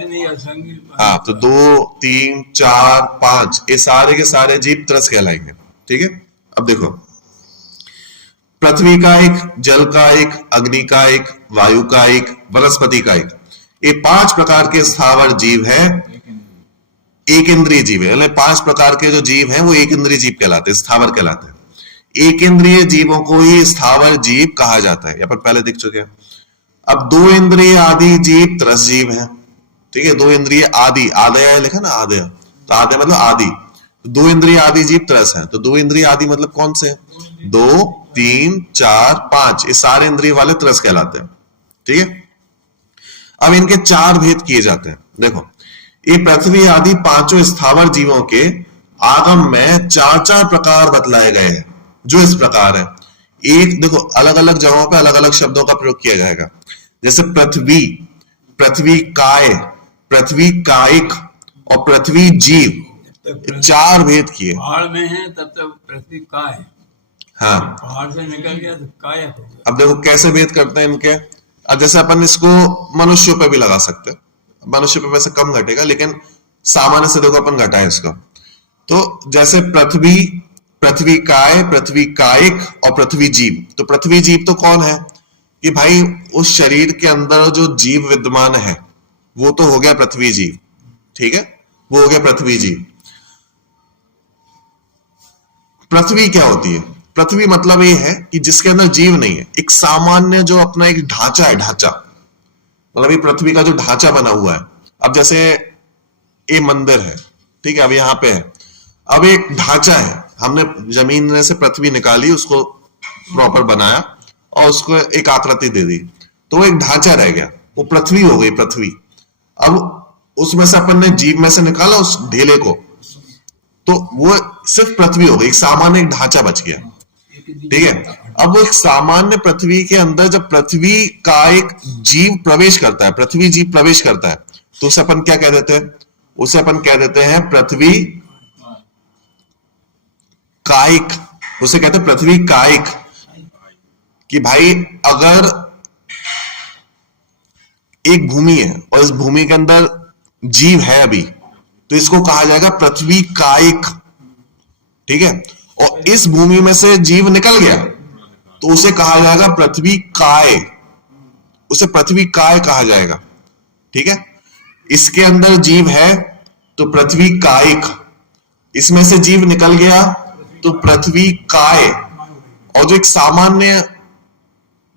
हाँ, तो 2, 3, 4, 5 ये सारे के सारे जीव त्रस कहलाएंगे। ठीक है, अब देखो, पृथ्वी का एक, जल का एक, अग्नि का एक, वायु का एक, वनस्पति का एक, ये 5 प्रकार के स्थावर जीव है, एक इंद्रिय जीव है। 5 प्रकार के जो जीव हैं वो एक इंद्रिय जीव कहलाते हैं, स्थावर कहलाते हैं। एक इंद्रिय जीवों को ही स्थावर जीव कहा जाता है, यहाँ पर पहले दिख चुके हैं। अब 2 इंद्रिय आदि जीव त्रस जीव है। ठीक है, 2 इंद्रिय आदि, आदय लिखा ना, आदय, तो आदय मतलब आदि, 2 इंद्रिय आदि जीव त्रस है। तो 2 इंद्रिय आदि मतलब कौन से? 2, 3, 4, 5 ये सारे इंद्रिय वाले त्रस कहलाते हैं। ठीक है, अब इनके 4 भेद किए जाते हैं। देखो, ये पृथ्वी आदि 5 स्थावर जीवों के आगम में 4 प्रकार बतलाए गए हैं, जो इस प्रकार है। एक देखो, अलग अलग जगहों पे अलग अलग शब्दों का प्रयोग किया जाएगा। जैसे पृथ्वी, पृथ्वी काय, पृथ्वी कायिक और पृथ्वी जीव, 4 भेद किए। पहाड़ में है तब तक पृथ्वी का है, हाँ, पहाड़ से निकल गया तो कायक हो गया। अब देखो कैसे भेद करते हैं इनके। अब जैसे अपन इसको मनुष्यों पे भी लगा सकते हैं, मनुष्य पे वैसे कम घटेगा, लेकिन सामान्य से देखो अपन घटाए इसका। तो जैसे पृथ्वी, पृथ्वी काय, पृथ्वी कायिक और पृथ्वी जीव। तो पृथ्वी जीव तो कौन है? कि भाई उस शरीर के अंदर जो जीव विद्यमान है वो तो हो गया पृथ्वी जीव। ठीक है, वो हो गया पृथ्वी जीव। पृथ्वी क्या होती है? पृथ्वी मतलब ये है कि जिसके अंदर जीव नहीं है, एक सामान्य जो अपना एक ढांचा है, ढांचा मतलब ये पृथ्वी का जो ढांचा बना हुआ है। अब जैसे ये मंदिर है, ठीक है, अब यहाँ पे है, अब एक ढांचा है, हमने जमीन में से पृथ्वी निकाली, उसको प्रॉपर बनाया और उसको एक आकृति दे दी, तो वो एक ढांचा रह गया, वो पृथ्वी हो गई पृथ्वी। अब उसमें से अपन ने जीव में से निकाला उस ढेले को, तो वो सिर्फ पृथ्वी हो गई, एक सामान्य एक ढांचा बच गया। ठीक है, अब वो एक सामान्य पृथ्वी के अंदर जब पृथ्वी का एक जीव प्रवेश करता है, पृथ्वी जीव प्रवेश करता है, तो उसे अपन क्या कह देते हैं? उसे अपन कह देते हैं पृथ्वी कायिक। उसे कहते हैं पृथ्वी कायिक। कि भाई अगर एक भूमि है और इस भूमि के अंदर जीव है अभी, तो इसको कहा जाएगा पृथ्वी कायिक। ठीक है, और इस भूमि में से जीव निकल गया तो उसे कहा जाएगा पृथ्वी काय, उसे पृथ्वी काय कहा जाएगा। ठीक है, इसके अंदर जीव है तो पृथ्वी कायिक, इसमें से जीव निकल गया तो पृथ्वी काय। और जो एक सामान्य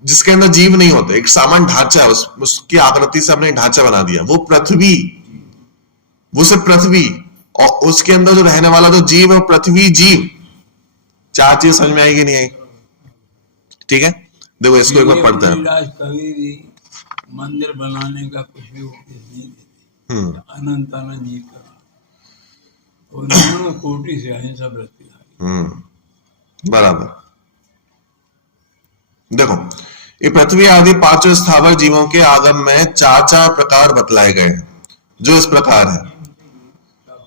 जिसके अंदर जीव नहीं होते, एक सामान्य ढांचा है, उसकी आकृति से हमने ढांचा बना दिया, वो पृथ्वी, वो सिर्फ पृथ्वी, और उसके अंदर जो रहने वाला जो जीव है पृथ्वी जीव। 4 चीज समझ में आएगी नहीं आई? ठीक है, देखो इसको एक बार पढ़ते हैं। कभी भी मंदिर बनाने का कुछ भी उपदेश नहीं देते, अनंत अनंत जीव का और निर्गुण कोटि से अहिंसा व्रत। बराबर। देखो, ये पृथ्वी आदि 5 स्थावर जीवों के आगम में 4 प्रकार बतलाए गए हैं, जो इस प्रकार है।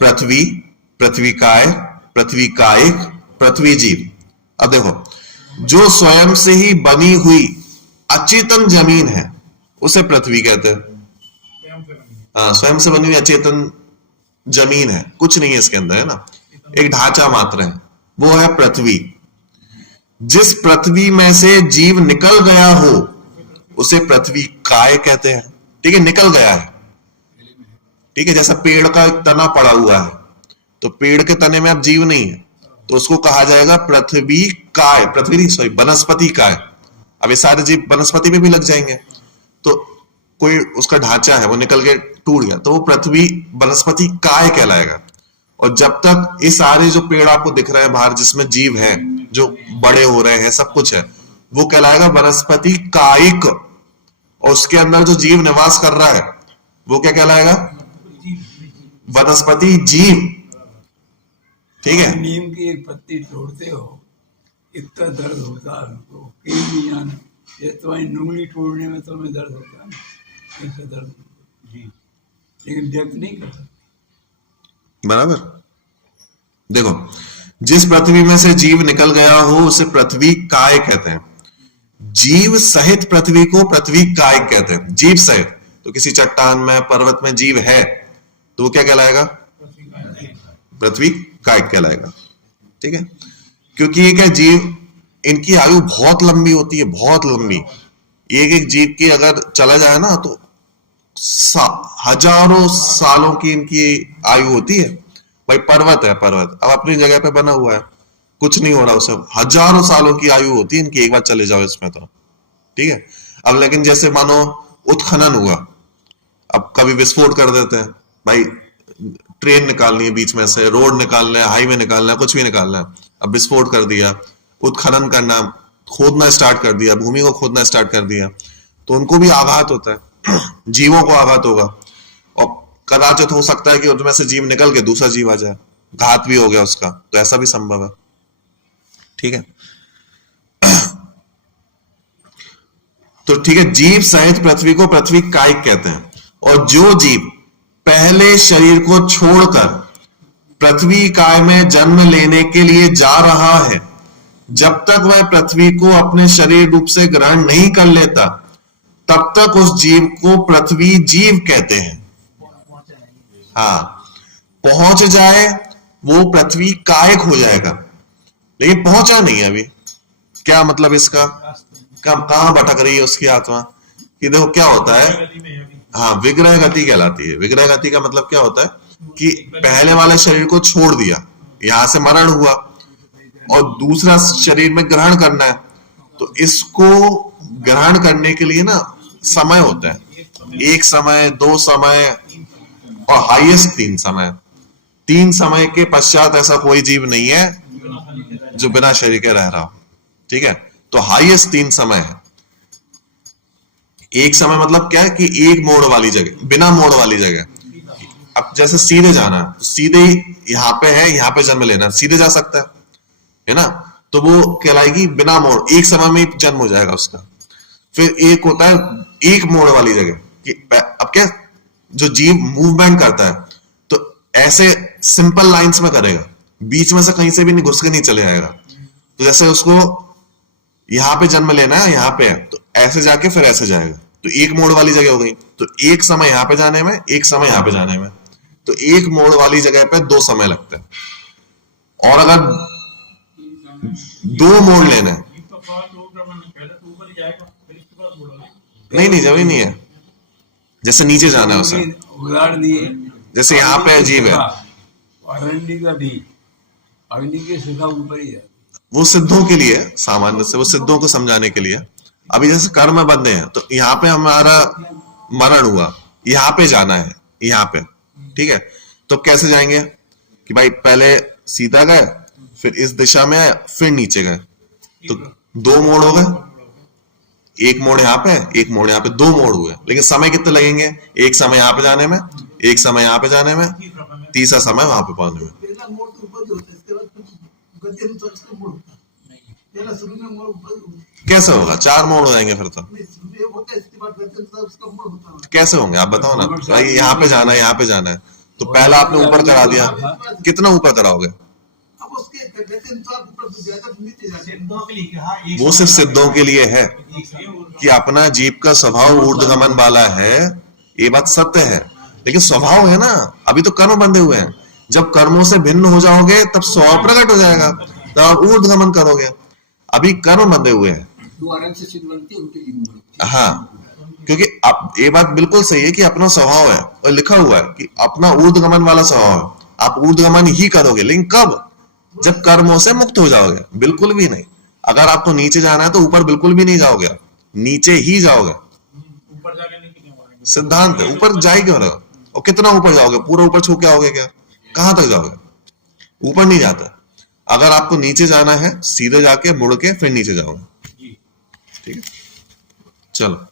पृथ्वी, पृथ्वी काय, पृथ्वी कायिक, पृथ्वी जीव। अब देखो, जो स्वयं से ही बनी हुई अचेतन जमीन है उसे पृथ्वी कहते हैं। हाँ, स्वयं से बनी हुई अचेतन जमीन है, कुछ नहीं है इसके अंदर, है ना, एक ढांचा मात्र है, वो है पृथ्वी। जिस पृथ्वी में से जीव निकल गया हो उसे पृथ्वी काय कहते हैं। ठीक है, निकल गया है। ठीक है, जैसा पेड़ का एक तना पड़ा हुआ है, तो पेड़ के तने में अब जीव नहीं है, तो उसको कहा जाएगा पृथ्वी काय, पृथ्वी नहीं सॉरी वनस्पति काय। अब ये सारे जीव वनस्पति में भी लग जाएंगे, तो कोई उसका ढांचा है वो निकल के टूट गया, तो वो पृथ्वी वनस्पति काय कहलाएगा। और जब तक ये सारे जो पेड़ आपको दिख रहे हैं बाहर जिसमें जीव है, जो बड़े हो रहे हैं, सब कुछ है, वो कहलाएगा वनस्पति कायिक। और उसके अंदर जो जीव निवास कर रहा है वो क्या कहलाएगा? वनस्पति जीव। ठीक है। नीम की एक पत्ती तोड़ते हो, इतना दर्द होता है उनको, कहीं नहीं जाना। ये तुम्हारी उंगली तोड़ने में तुम्हें दर्द होता है, ऐसा दर्द जी, लेकिन व्यक्त नहीं कर सकते। बराबर। देखो, जिस पृथ्वी में से जीव निकल गया हो उसे पृथ्वी काय कहते हैं। जीव सहित पृथ्वी को पृथ्वी काय कहते हैं। जीव सहित, तो किसी चट्टान में, पर्वत में जीव है तो वो क्या कहलाएगा? पृथ्वी काय कहलाएगा। ठीक है। क्योंकि ये क्या, जीव, इनकी आयु बहुत लंबी होती है, बहुत लंबी। एक एक जीव की अगर चला जाए ना तो हजारों सालों की इनकी आयु होती है। भाई पर्वत है, पर्वत अब अपनी जगह पे बना हुआ है, कुछ नहीं हो रहा उसे, हजारों सालों की आयु होती है इनकी, एक बार चले जाओ इसमें तो। ठीक है। अब लेकिन जैसे मानो उत्खनन हुआ, अब कभी विस्फोट कर देते हैं, भाई ट्रेन निकालनी है बीच में से, रोड निकालना है, हाईवे निकालना है, कुछ भी निकालना है, अब विस्फोट कर दिया, उत्खनन करना, खोदना स्टार्ट कर दिया, भूमि को खोदना स्टार्ट कर दिया, तो उनको भी आघात होता है, जीवों को आघात होगा। और कदाचित हो सकता है कि उनमें से जीव निकल के दूसरा जीव आ जाए, घात भी हो गया उसका, तो ऐसा भी संभव है। ठीक है। तो ठीक है, जीव सहित पृथ्वी को पृथ्वी कायिक कहते हैं। और जो जीव पहले शरीर को छोड़कर पृथ्वी काय में जन्म लेने के लिए जा रहा है, जब तक वह पृथ्वी को अपने शरीर रूप से ग्रहण नहीं कर लेता तब तक उस जीव को पृथ्वी जीव कहते हैं। हाँ, पहुंच जाए वो पृथ्वी कायिक हो जाएगा, लेकिन पहुंचा नहीं अभी। क्या मतलब इसका? कहां भटक रही है उसकी आत्मा? कि देखो क्या होता है, हाँ, विग्रह गति कहलाती है। विग्रह गति का मतलब क्या होता है कि पहले वाले शरीर को छोड़ दिया, यहां से मरण हुआ और दूसरा शरीर में ग्रहण करना है, तो इसको ग्रहण करने के लिए ना समय होता है, 1 समय, 2 समय और हाईएस्ट 3 समय। 3 समय के पश्चात ऐसा कोई जीव नहीं है जो बिना शरीर के रह रहा हो। ठीक है। तो हाईएस्ट 3 समय है। 1 समय मतलब क्या है कि एक मोड़ वाली जगह, बिना मोड़ वाली जगह। अब जैसे सीधे जाना, सीधे यहां पे है, यहां पे जन्म लेना, सीधे जा सकता है ना, तो वो कहलाएगी बिना मोड़, एक समय में जन्म हो जाएगा उसका। फिर एक होता है एक मोड़ वाली जगह कि अब क्या, जो जीव मूवमेंट करता है तो ऐसे सिंपल लाइंस में करेगा, बीच में से कहीं से भी नहीं घुस के नहीं चले जाएगा। तो जैसे उसको यहां पे जन्म लेना है, यहां पे है, तो ऐसे जाके फिर ऐसे जाएगा, तो एक मोड़ वाली जगह हो गई। तो एक समय यहां पे जाने में, एक समय यहां पे जाने में, तो एक मोड़ वाली जगह पे 2 समय लगता है। और अगर 2 मोड़ लेना है, नहीं नहीं, जरूरी नहीं है, जैसे नीचे जाना है उसे, उदाहरण दिए, जैसे यहाँ पे अजीब है, अरंडी का भी अग्नि के सीधा ऊपर ही है, वो सिद्धों के लिए, सामान्य से वो सिद्धों को समझाने के लिए। अभी जैसे कर्म बंधे हैं, तो यहाँ पे हमारा मरण हुआ, यहाँ पे जाना है, यहाँ पे। ठीक है। तो कैसे जाएंगे कि भाई पहले सीधा गए, फिर इस दिशा में आए, फिर नीचे गए, तो 2 मोड़ हो गए। एक मोड़ यहाँ पे, एक मोड़ यहाँ पे, 2 मोड़ हुए। लेकिन समय कितने लगेंगे? एक समय यहाँ पे जाने में, एक समय यहाँ पे जाने में, तीसरा समय वहां पे पहुंचने में। कैसे होगा? 4 मोड़ हो जाएंगे फिर तो। कैसे होंगे आप बताओ ना भाई, यहाँ पे जाना है, यहाँ पे जाना है, तो पहला आपने ऊपर करा दिया, कितना ऊपर कराओगे? वो सिर्फ सिद्धों के लिए है कि अपना जीव का स्वभाव ऊर्ध्वगमन वाला है, ये बात सत्य है। लेकिन स्वभाव है ना, अभी तो कर्म बंधे हुए हैं। जब कर्मों से भिन्न हो जाओगे तब स्वभाव प्रकट हो जाएगा, तब आप ऊर्ध्वगमन करोगे। अभी कर्म बंधे हुए हैं। हाँ, क्योंकि अब ये बात बिल्कुल सही है कि अपना स्वभाव है, और लिखा हुआ है कि अपना ऊर्ध्वगमन वाला स्वभाव है, आप ऊर्ध्वगमन ही करोगे। लेकिन कब? जब कर्मों से मुक्त हो जाओगे। बिल्कुल भी नहीं, अगर आपको नीचे जाना है तो ऊपर बिल्कुल भी नहीं जाओगे, नीचे ही जाओगे। ऊपर जाके नहीं कितने सिद्धांत है, ऊपर जा ही क्यों रहे हो? और कितना ऊपर जाओगे? पूरा ऊपर छू के आओगे क्या? कहां तक जाओगे? ऊपर नहीं जाता। अगर आपको नीचे जाना है सीधे जाके मुड़ के फिर नीचे जाओगे। जी। ठीक है, चलो।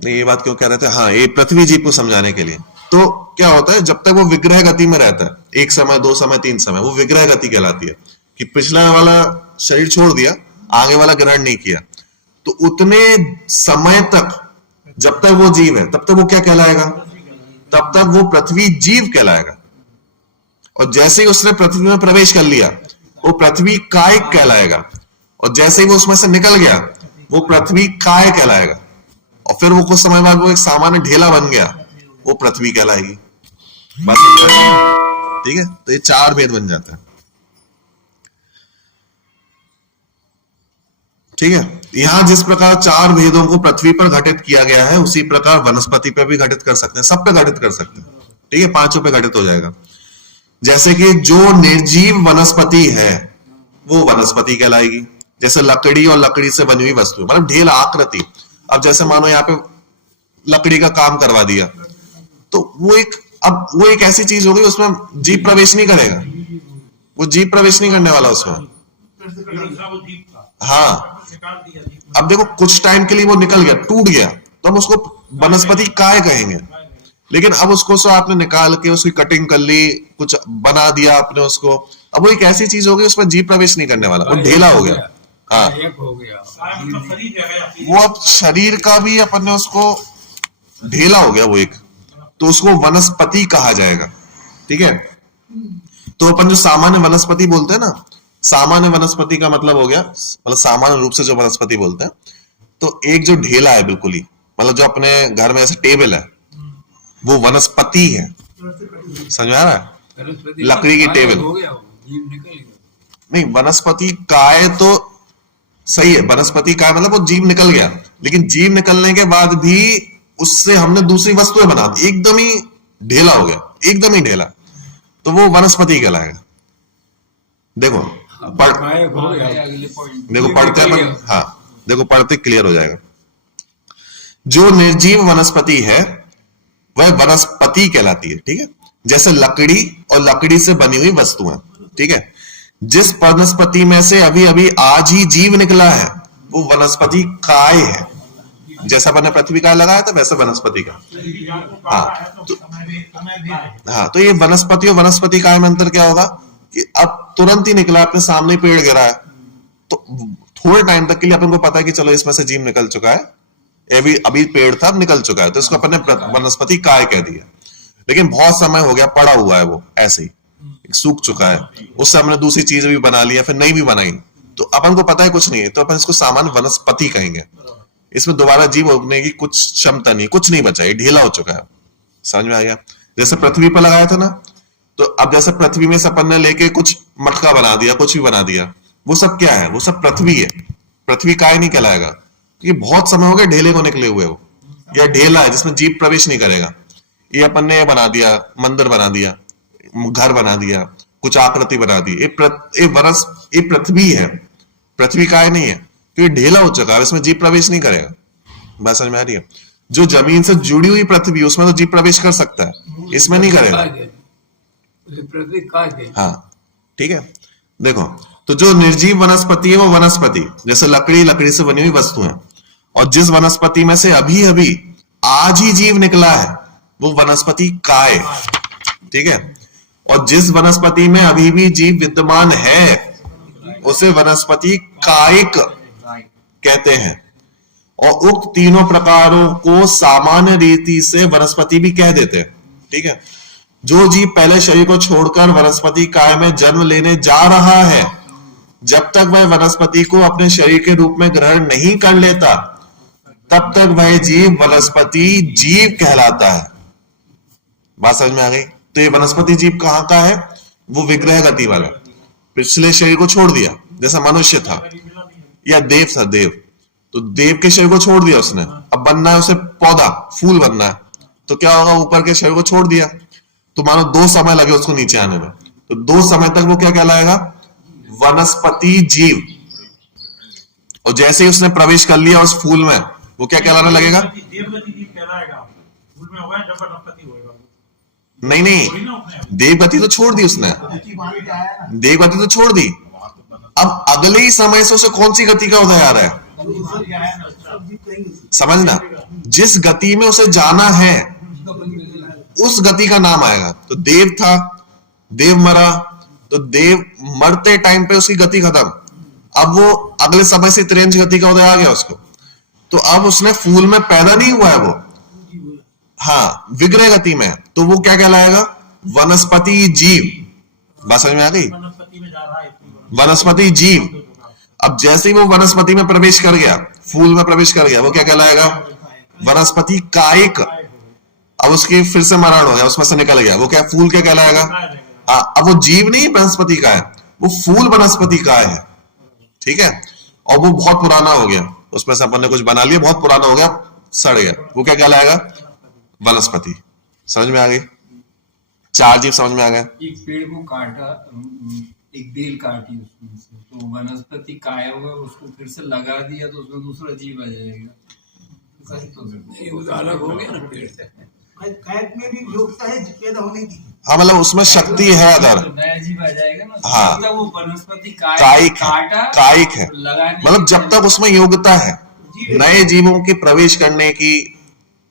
नहीं, ये बात क्यों कह रहे थे? हाँ, ये पृथ्वी जीव को समझाने के लिए। तो क्या होता है, जब तक वो विग्रह गति में रहता है, एक समय, दो समय, तीन समय, वो विग्रह गति कहलाती है कि पिछला वाला शरीर छोड़ दिया, आगे वाला ग्रहण नहीं किया, तो उतने समय तक जब तक वो जीव है तब तक वो क्या कहलाएगा? तब तक वो पृथ्वी जीव कहलाएगा। और जैसे ही उसने पृथ्वी में प्रवेश कर लिया वो पृथ्वी कायिक कहलाएगा, और जैसे ही वो उसमें से निकल गया वो पृथ्वी काय कहलाएगा, और फिर वो कुछ समय बाद वो एक सामान्य ढेला बन गया, वो पृथ्वी कहलाएगी। बात ठीक है? तो ये चार भेद बन जाता है। ठीक है, यहां जिस प्रकार चार भेदों को पृथ्वी पर घटित किया गया है उसी प्रकार वनस्पति पर भी घटित कर सकते हैं, सब पे घटित कर सकते हैं। ठीक है, पांचों पे घटित हो जाएगा। जैसे कि जो निर्जीव वनस्पति है वो वनस्पति कहलाएगी, जैसे लकड़ी और लकड़ी से बनी हुई वस्तु, मतलब ढेल आकृति। अब जैसे मानो यहाँ पे लकड़ी का काम करवा दिया तो वो एक ऐसी चीज हो गई उसमें जीव प्रवेश नहीं करेगा, वो जीव प्रवेश नहीं करने वाला उसमें। हाँ, अब देखो कुछ टाइम के लिए वो निकल गया, टूट गया, तो हम उसको वनस्पति काय कहेंगे। लेकिन अब उसको आपने निकाल के उसकी कटिंग कर ली, कुछ बना दिया आपने उसको, अब वो एक ऐसी चीज हो गई उसमें जीव प्रवेश नहीं करने वाला, वो ढेला हो गया। हाँ, हो गया वो अब शरीर का भी अपन ने उसको ढेला हो गया वो एक, तो उसको वनस्पति कहा जाएगा। ठीक है, तो अपन जो सामान्य वनस्पति बोलते हैं ना, सामान्य वनस्पति का मतलब हो गया, मतलब सामान्य रूप से जो वनस्पति बोलते हैं, तो एक जो ढेला है बिल्कुल ही, मतलब जो अपने घर में ऐसे टेबल है वो वनस्पति है। समझ में आ रहा है? लकड़ी की टेबल हो गया, जीव निकल गया। नहीं, वनस्पति काय तो सही है, वनस्पति काय मतलब वो जीव निकल गया, लेकिन जीव निकलने के बाद भी उससे हमने दूसरी वस्तुएं बना दी, एकदम ही ढेला हो गया, एकदम ही ढेला, तो वो वनस्पति कहलाएगा। देखो देखो पढ़ते अपन, हाँ देखो पढ़ते क्लियर हो जाएगा। जो निर्जीव वनस्पति है वह वनस्पति कहलाती है। ठीक है, जैसे लकड़ी और लकड़ी से बनी हुई वस्तुएं। ठीक है, जिस वनस्पति में से अभी अभी आज ही जीव निकला है वो वनस्पति काय है। जैसा मैंने पृथ्वी काय लगाया था वैसे वनस्पति का। हाँ, तो ये वनस्पति और वनस्पति काय में अंतर क्या होगा कि अब तुरंत ही निकला, अपने सामने पेड़ गिरा है, तो थोड़े टाइम तक के लिए अपन को पता है कि चलो इसमें से जीव निकल चुका है, अभी पेड़ था, अब निकल चुका है, तो इसको अपन ने वनस्पति काय कह दिया। लेकिन बहुत समय हो गया, पड़ा हुआ है वो ऐसे ही, सूख चुका है, उससे हमने दूसरी चीज भी बना लिया, फिर नई भी बनाई, तो अपन को पता है कुछ नहीं है, तो अपन इसको सामान्य वनस्पति कहेंगे। इसमें दोबारा जीव उगने की कुछ क्षमता नहीं, कुछ नहीं बचा, ये ढीला हो चुका है। समझ में आ गया? जैसे पृथ्वी पर लगाया था ना, तो अब जैसे पृथ्वी में अपन ने लेके कुछ मटका बना दिया, कुछ भी बना दिया, वो सब क्या है? वो सब पृथ्वी है, पृथ्वी काय नहीं कहलाएगा। ये बहुत समय हो गया ढेले को निकले हुए, वो या ढेला है जिसमें जीव प्रवेश नहीं करेगा। ये अपन ने बना दिया, मंदिर बना दिया, घर बना दिया, कुछ आकृति बना दी, ये पृथ्वी है, पृथ्वी काय नहीं है, तो ये ढेला हो चुका है, इसमें जीव प्रवेश नहीं करेगा। बात समझ में आ रही है? जो जमीन से जुड़ी हुई पृथ्वी उसमें तो जीव प्रवेश कर सकता है, इसमें नहीं करेगा। हाँ, ठीक है। देखो, तो जो निर्जीव वनस्पति है वो वनस्पति, जैसे लकड़ी से बनी हुई वस्तु है, और जिस वनस्पति में से अभी अभी आज ही जीव निकला है वो वनस्पति काय। ठीक है, और जिस वनस्पति में अभी भी जीव विद्यमान है उसे वनस्पति कायिक कहते हैं। और उक्त तीनों प्रकारों को सामान्य रीति से वनस्पति भी कह देते हैं। ठीक है, जो जीव पहले शरीर को छोड़कर वनस्पति काय में जन्म लेने जा रहा है, जब तक वह वनस्पति को अपने शरीर के रूप में ग्रहण नहीं कर लेता तब तक वह जीव वनस्पति जीव कहलाता है। बात समझ में आ गई? तो ये वनस्पति जीव कहां का है? वो विग्रह गति वाला, पिछले शरीर को छोड़ दिया, जैसा मनुष्य था या देव था, देव, तो देव के शरीर को छोड़ दिया उसने, अब बनना है उसे पौधा, फूल बनना है, तो क्या होगा? ऊपर के शरीर को छोड़ दिया, तो मानो 2 समय लगे उसको नीचे आने में, तो 2 समय तक वो क्या कहलाएगा? वनस्पति जीव। और जैसे ही उसने प्रवेश कर लिया उस फूल में, वो क्या कहलाने लगेगा? देवगति जीव कहलाएगा। फूल में होगा जब वनस्पति होएगा। नहीं नहीं, देवगति तो छोड़ दी उसने, देवगति तो छोड़ दी। अब अगले ही समय से उसे कौन सी गति का उदय आ रहा है? समझना, जिस गति में उसे जाना है उस गति का नाम आएगा। तो देव था, देव मरा, तो देव मरते टाइम पे उसकी गति खत्म। अब वो अगले समय से त्रियंच गति का उदय आ गया उसको। तो अब उसने फूल में पैदा नहीं हुआ है वो, हाँ, विग्रह गति में, तो वो क्या कहलाएगा? वनस्पति जीव। बात समझ में आ गई? वनस्पति में जा रहा है, वनस्पति जीव। अब जैसे ही वो वनस्पति में प्रवेश कर गया, फूल में प्रवेश कर गया, वो क्या कहलाएगा? वनस्पति कायिक। अब उसकी फिर से मरण हो गया, उसमें से निकल गया, वो क्या? फूल क्या कहलाएगा? अब वो जीव नहीं वनस्पति का है, वो फूल वनस्पति का है। ठीक है, और वो बहुत पुराना हो गया, उसमें से अपन ने कुछ बना लिया, बहुत पुराना हो गया, सड़ गया, वो क्या कहलाएगा? वनस्पति। समझ में आ गई? 4 जीव समझ में आ गए? एक पेड़ को काटा, एक बेल काटी उसमें से, तो वनस्पति काय हुआ, उसको फिर से लगा दिया तो उसमें दूसरा जीव आ जाएगा। सही तो नहीं, वो तो अलग हो गया ना पेड़ से। कायक में भी योग्यता है पैदा होने की। हाँ, मतलब उसमें शक्ति है अगर, तो नया जीव आ जाएगा ना। हाँ, तो वो वनस्पति कायिक काटा, कायिक है, लगाने, मतलब जब तक उसमें योग्यता है, नए जीवों के प्रवेश करने की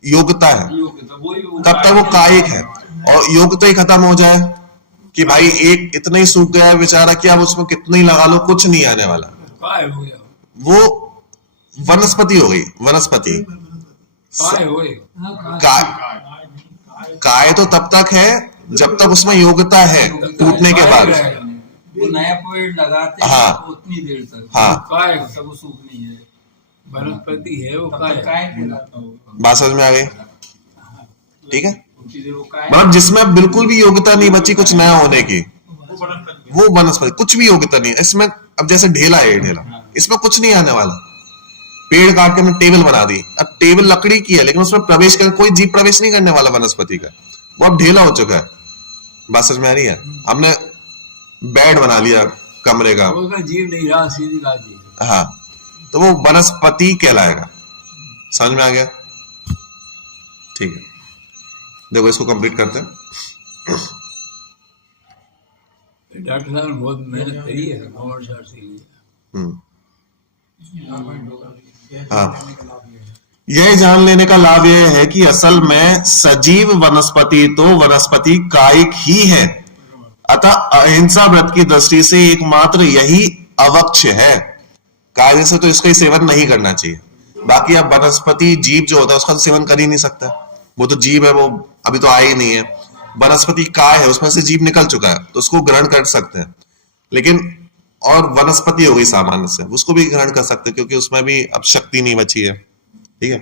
योग्यता है, तब तक वो कायिक है। और योग्यता ही खत्म हो जाए कि भाई एक इतना ही सूख गया है बेचारा, कि अब उसमें कितना ही लगा लो कुछ नहीं आने वाला, काय हो गया, वो वनस्पति हो गई। वनस्पति काय हो गया। काय तो तब तक है जब तक उसमें योग्यता है, टूटने के बाद। वो नया पेड़ लगाते हैं, हाँ, तो उतनी देर तक, काय तब वो सूख नहीं है, वनस्पति है वो, काय कहलाता होगा। बात समझ में आ गई? ठीक है, उतनी देर वो काय, मतलब जिसमें अब बिल्कुल भी योग्यता नहीं बची कुछ नया होने की, वो वनस्पति, कुछ भी योग्यता नहीं इसमें। अब जैसे ढेला है, ढेला, इसमें कुछ नहीं आने वाला। पेड़ काट के हमने टेबल बना दी, अब टेबल लकड़ी की है, लेकिन उसमें प्रवेश कर कोई जीव प्रवेश नहीं करने वाला वनस्पति का, वो अब ढेला हो चुका है। बात समझ में आ रही है? हमने बेड बना लिया कमरे का, जीव नहीं रहा, सीधी बात है। हाँ, तो वो वनस्पति कहलाएगा। समझ में आ गया? ठीक है, देखो इसको कंप्लीट करते हैं। डॉक्टर साहब ने बहुत मेहनत करी है कॉमर्स आर्ट्स के लिए। हाँ, यह जान लेने का लाभ यह है कि असल में सजीव वनस्पति तो वनस्पति कायिक ही है, अतः अहिंसा व्रत की दृष्टि से एकमात्र यही अवक्ष है। कायदे से तो इसका ही सेवन नहीं करना चाहिए। बाकी अब वनस्पति जीव जो होता है उसका तो सेवन कर ही नहीं सकता, वो तो जीव है, वो अभी तो आया ही नहीं है। वनस्पति काय है, उसमें से जीव निकल चुका है, तो उसको ग्रहण कर सकते हैं। लेकिन और वनस्पति हो गई सामान्य से, उसको भी ग्रहण कर सकते हैं, क्योंकि उसमें भी अब शक्ति नहीं बची है। ठीक है,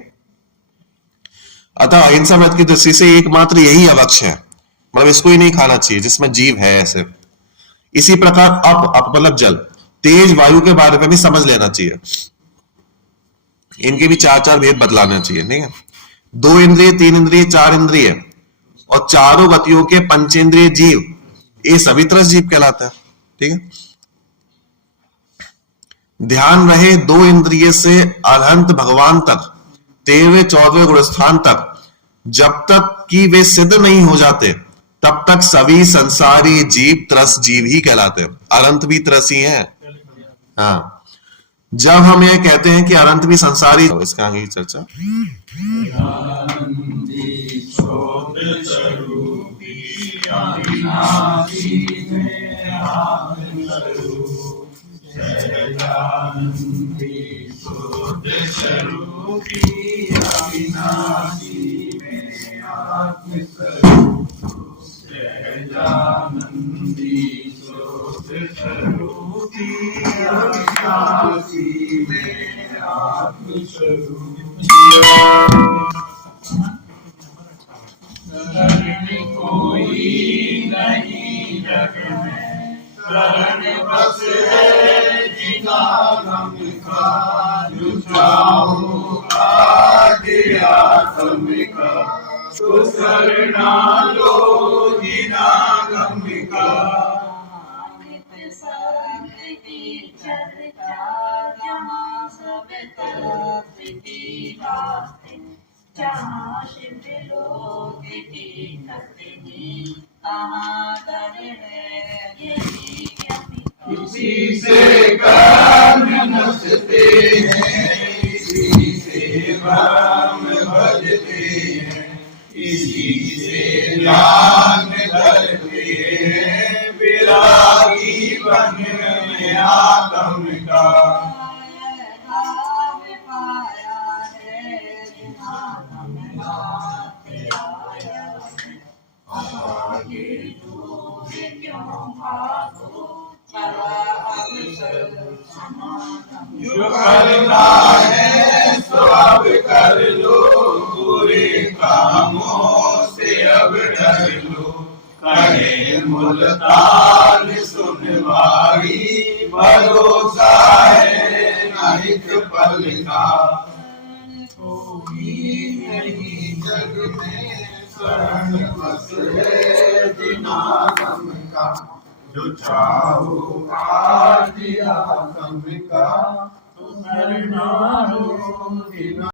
अतः अहिंसा व्रत की दृष्टि से एकमात्र यही अवक्ष है, मतलब इसको ही नहीं खाना चाहिए जिसमें जीव है ऐसे। इसी प्रकार अप मतलब जल, तेज, वायु के बारे में भी समझ लेना चाहिए। इनके भी 4 भेद बतलाना चाहिए। ठीक है, 2 इंद्रिय, 3 इंद्रिय, 4 इंद्रिय और चारों गतियों के पंचेंद्रिय जीव, ये सभी त्रस जीव कहलाता है। ठीक है, ध्यान रहे 2 इंद्रिय से अरहंत भगवान तक, 13वें 14वें गुणस्थान तक, जब तक कि वे सिद्ध नहीं हो जाते तब तक सभी संसारी जीव त्रस जीव ही कहलाते हैं। अरंत भी त्रस ही है। हाँ, जब हम ये कहते हैं कि अरंत भी संसारी, तो इसका आगे की चर्चा। रास्ते जहाँ शिव लोग टिकते नहीं कहाँ दर है यही अमिका इसी से काम नसते हैं, इसी से राम भजते हैं, इसी से ज्ञान धरते हैं, विरागी बन में आत्म का धाम पाया है जिन्हा गाते आया आगे दूर क्यों भागो चला अवसर समागम जो करना है सो अब कर लो, बुरे कामों से अब डर लो, कहे मुल्तान सुन भाई भरोसा है न एक पल का, कोई नहीं जग में शरण बस है जिना गम का, जो चाहो आज या कम का, तो करना हो जिना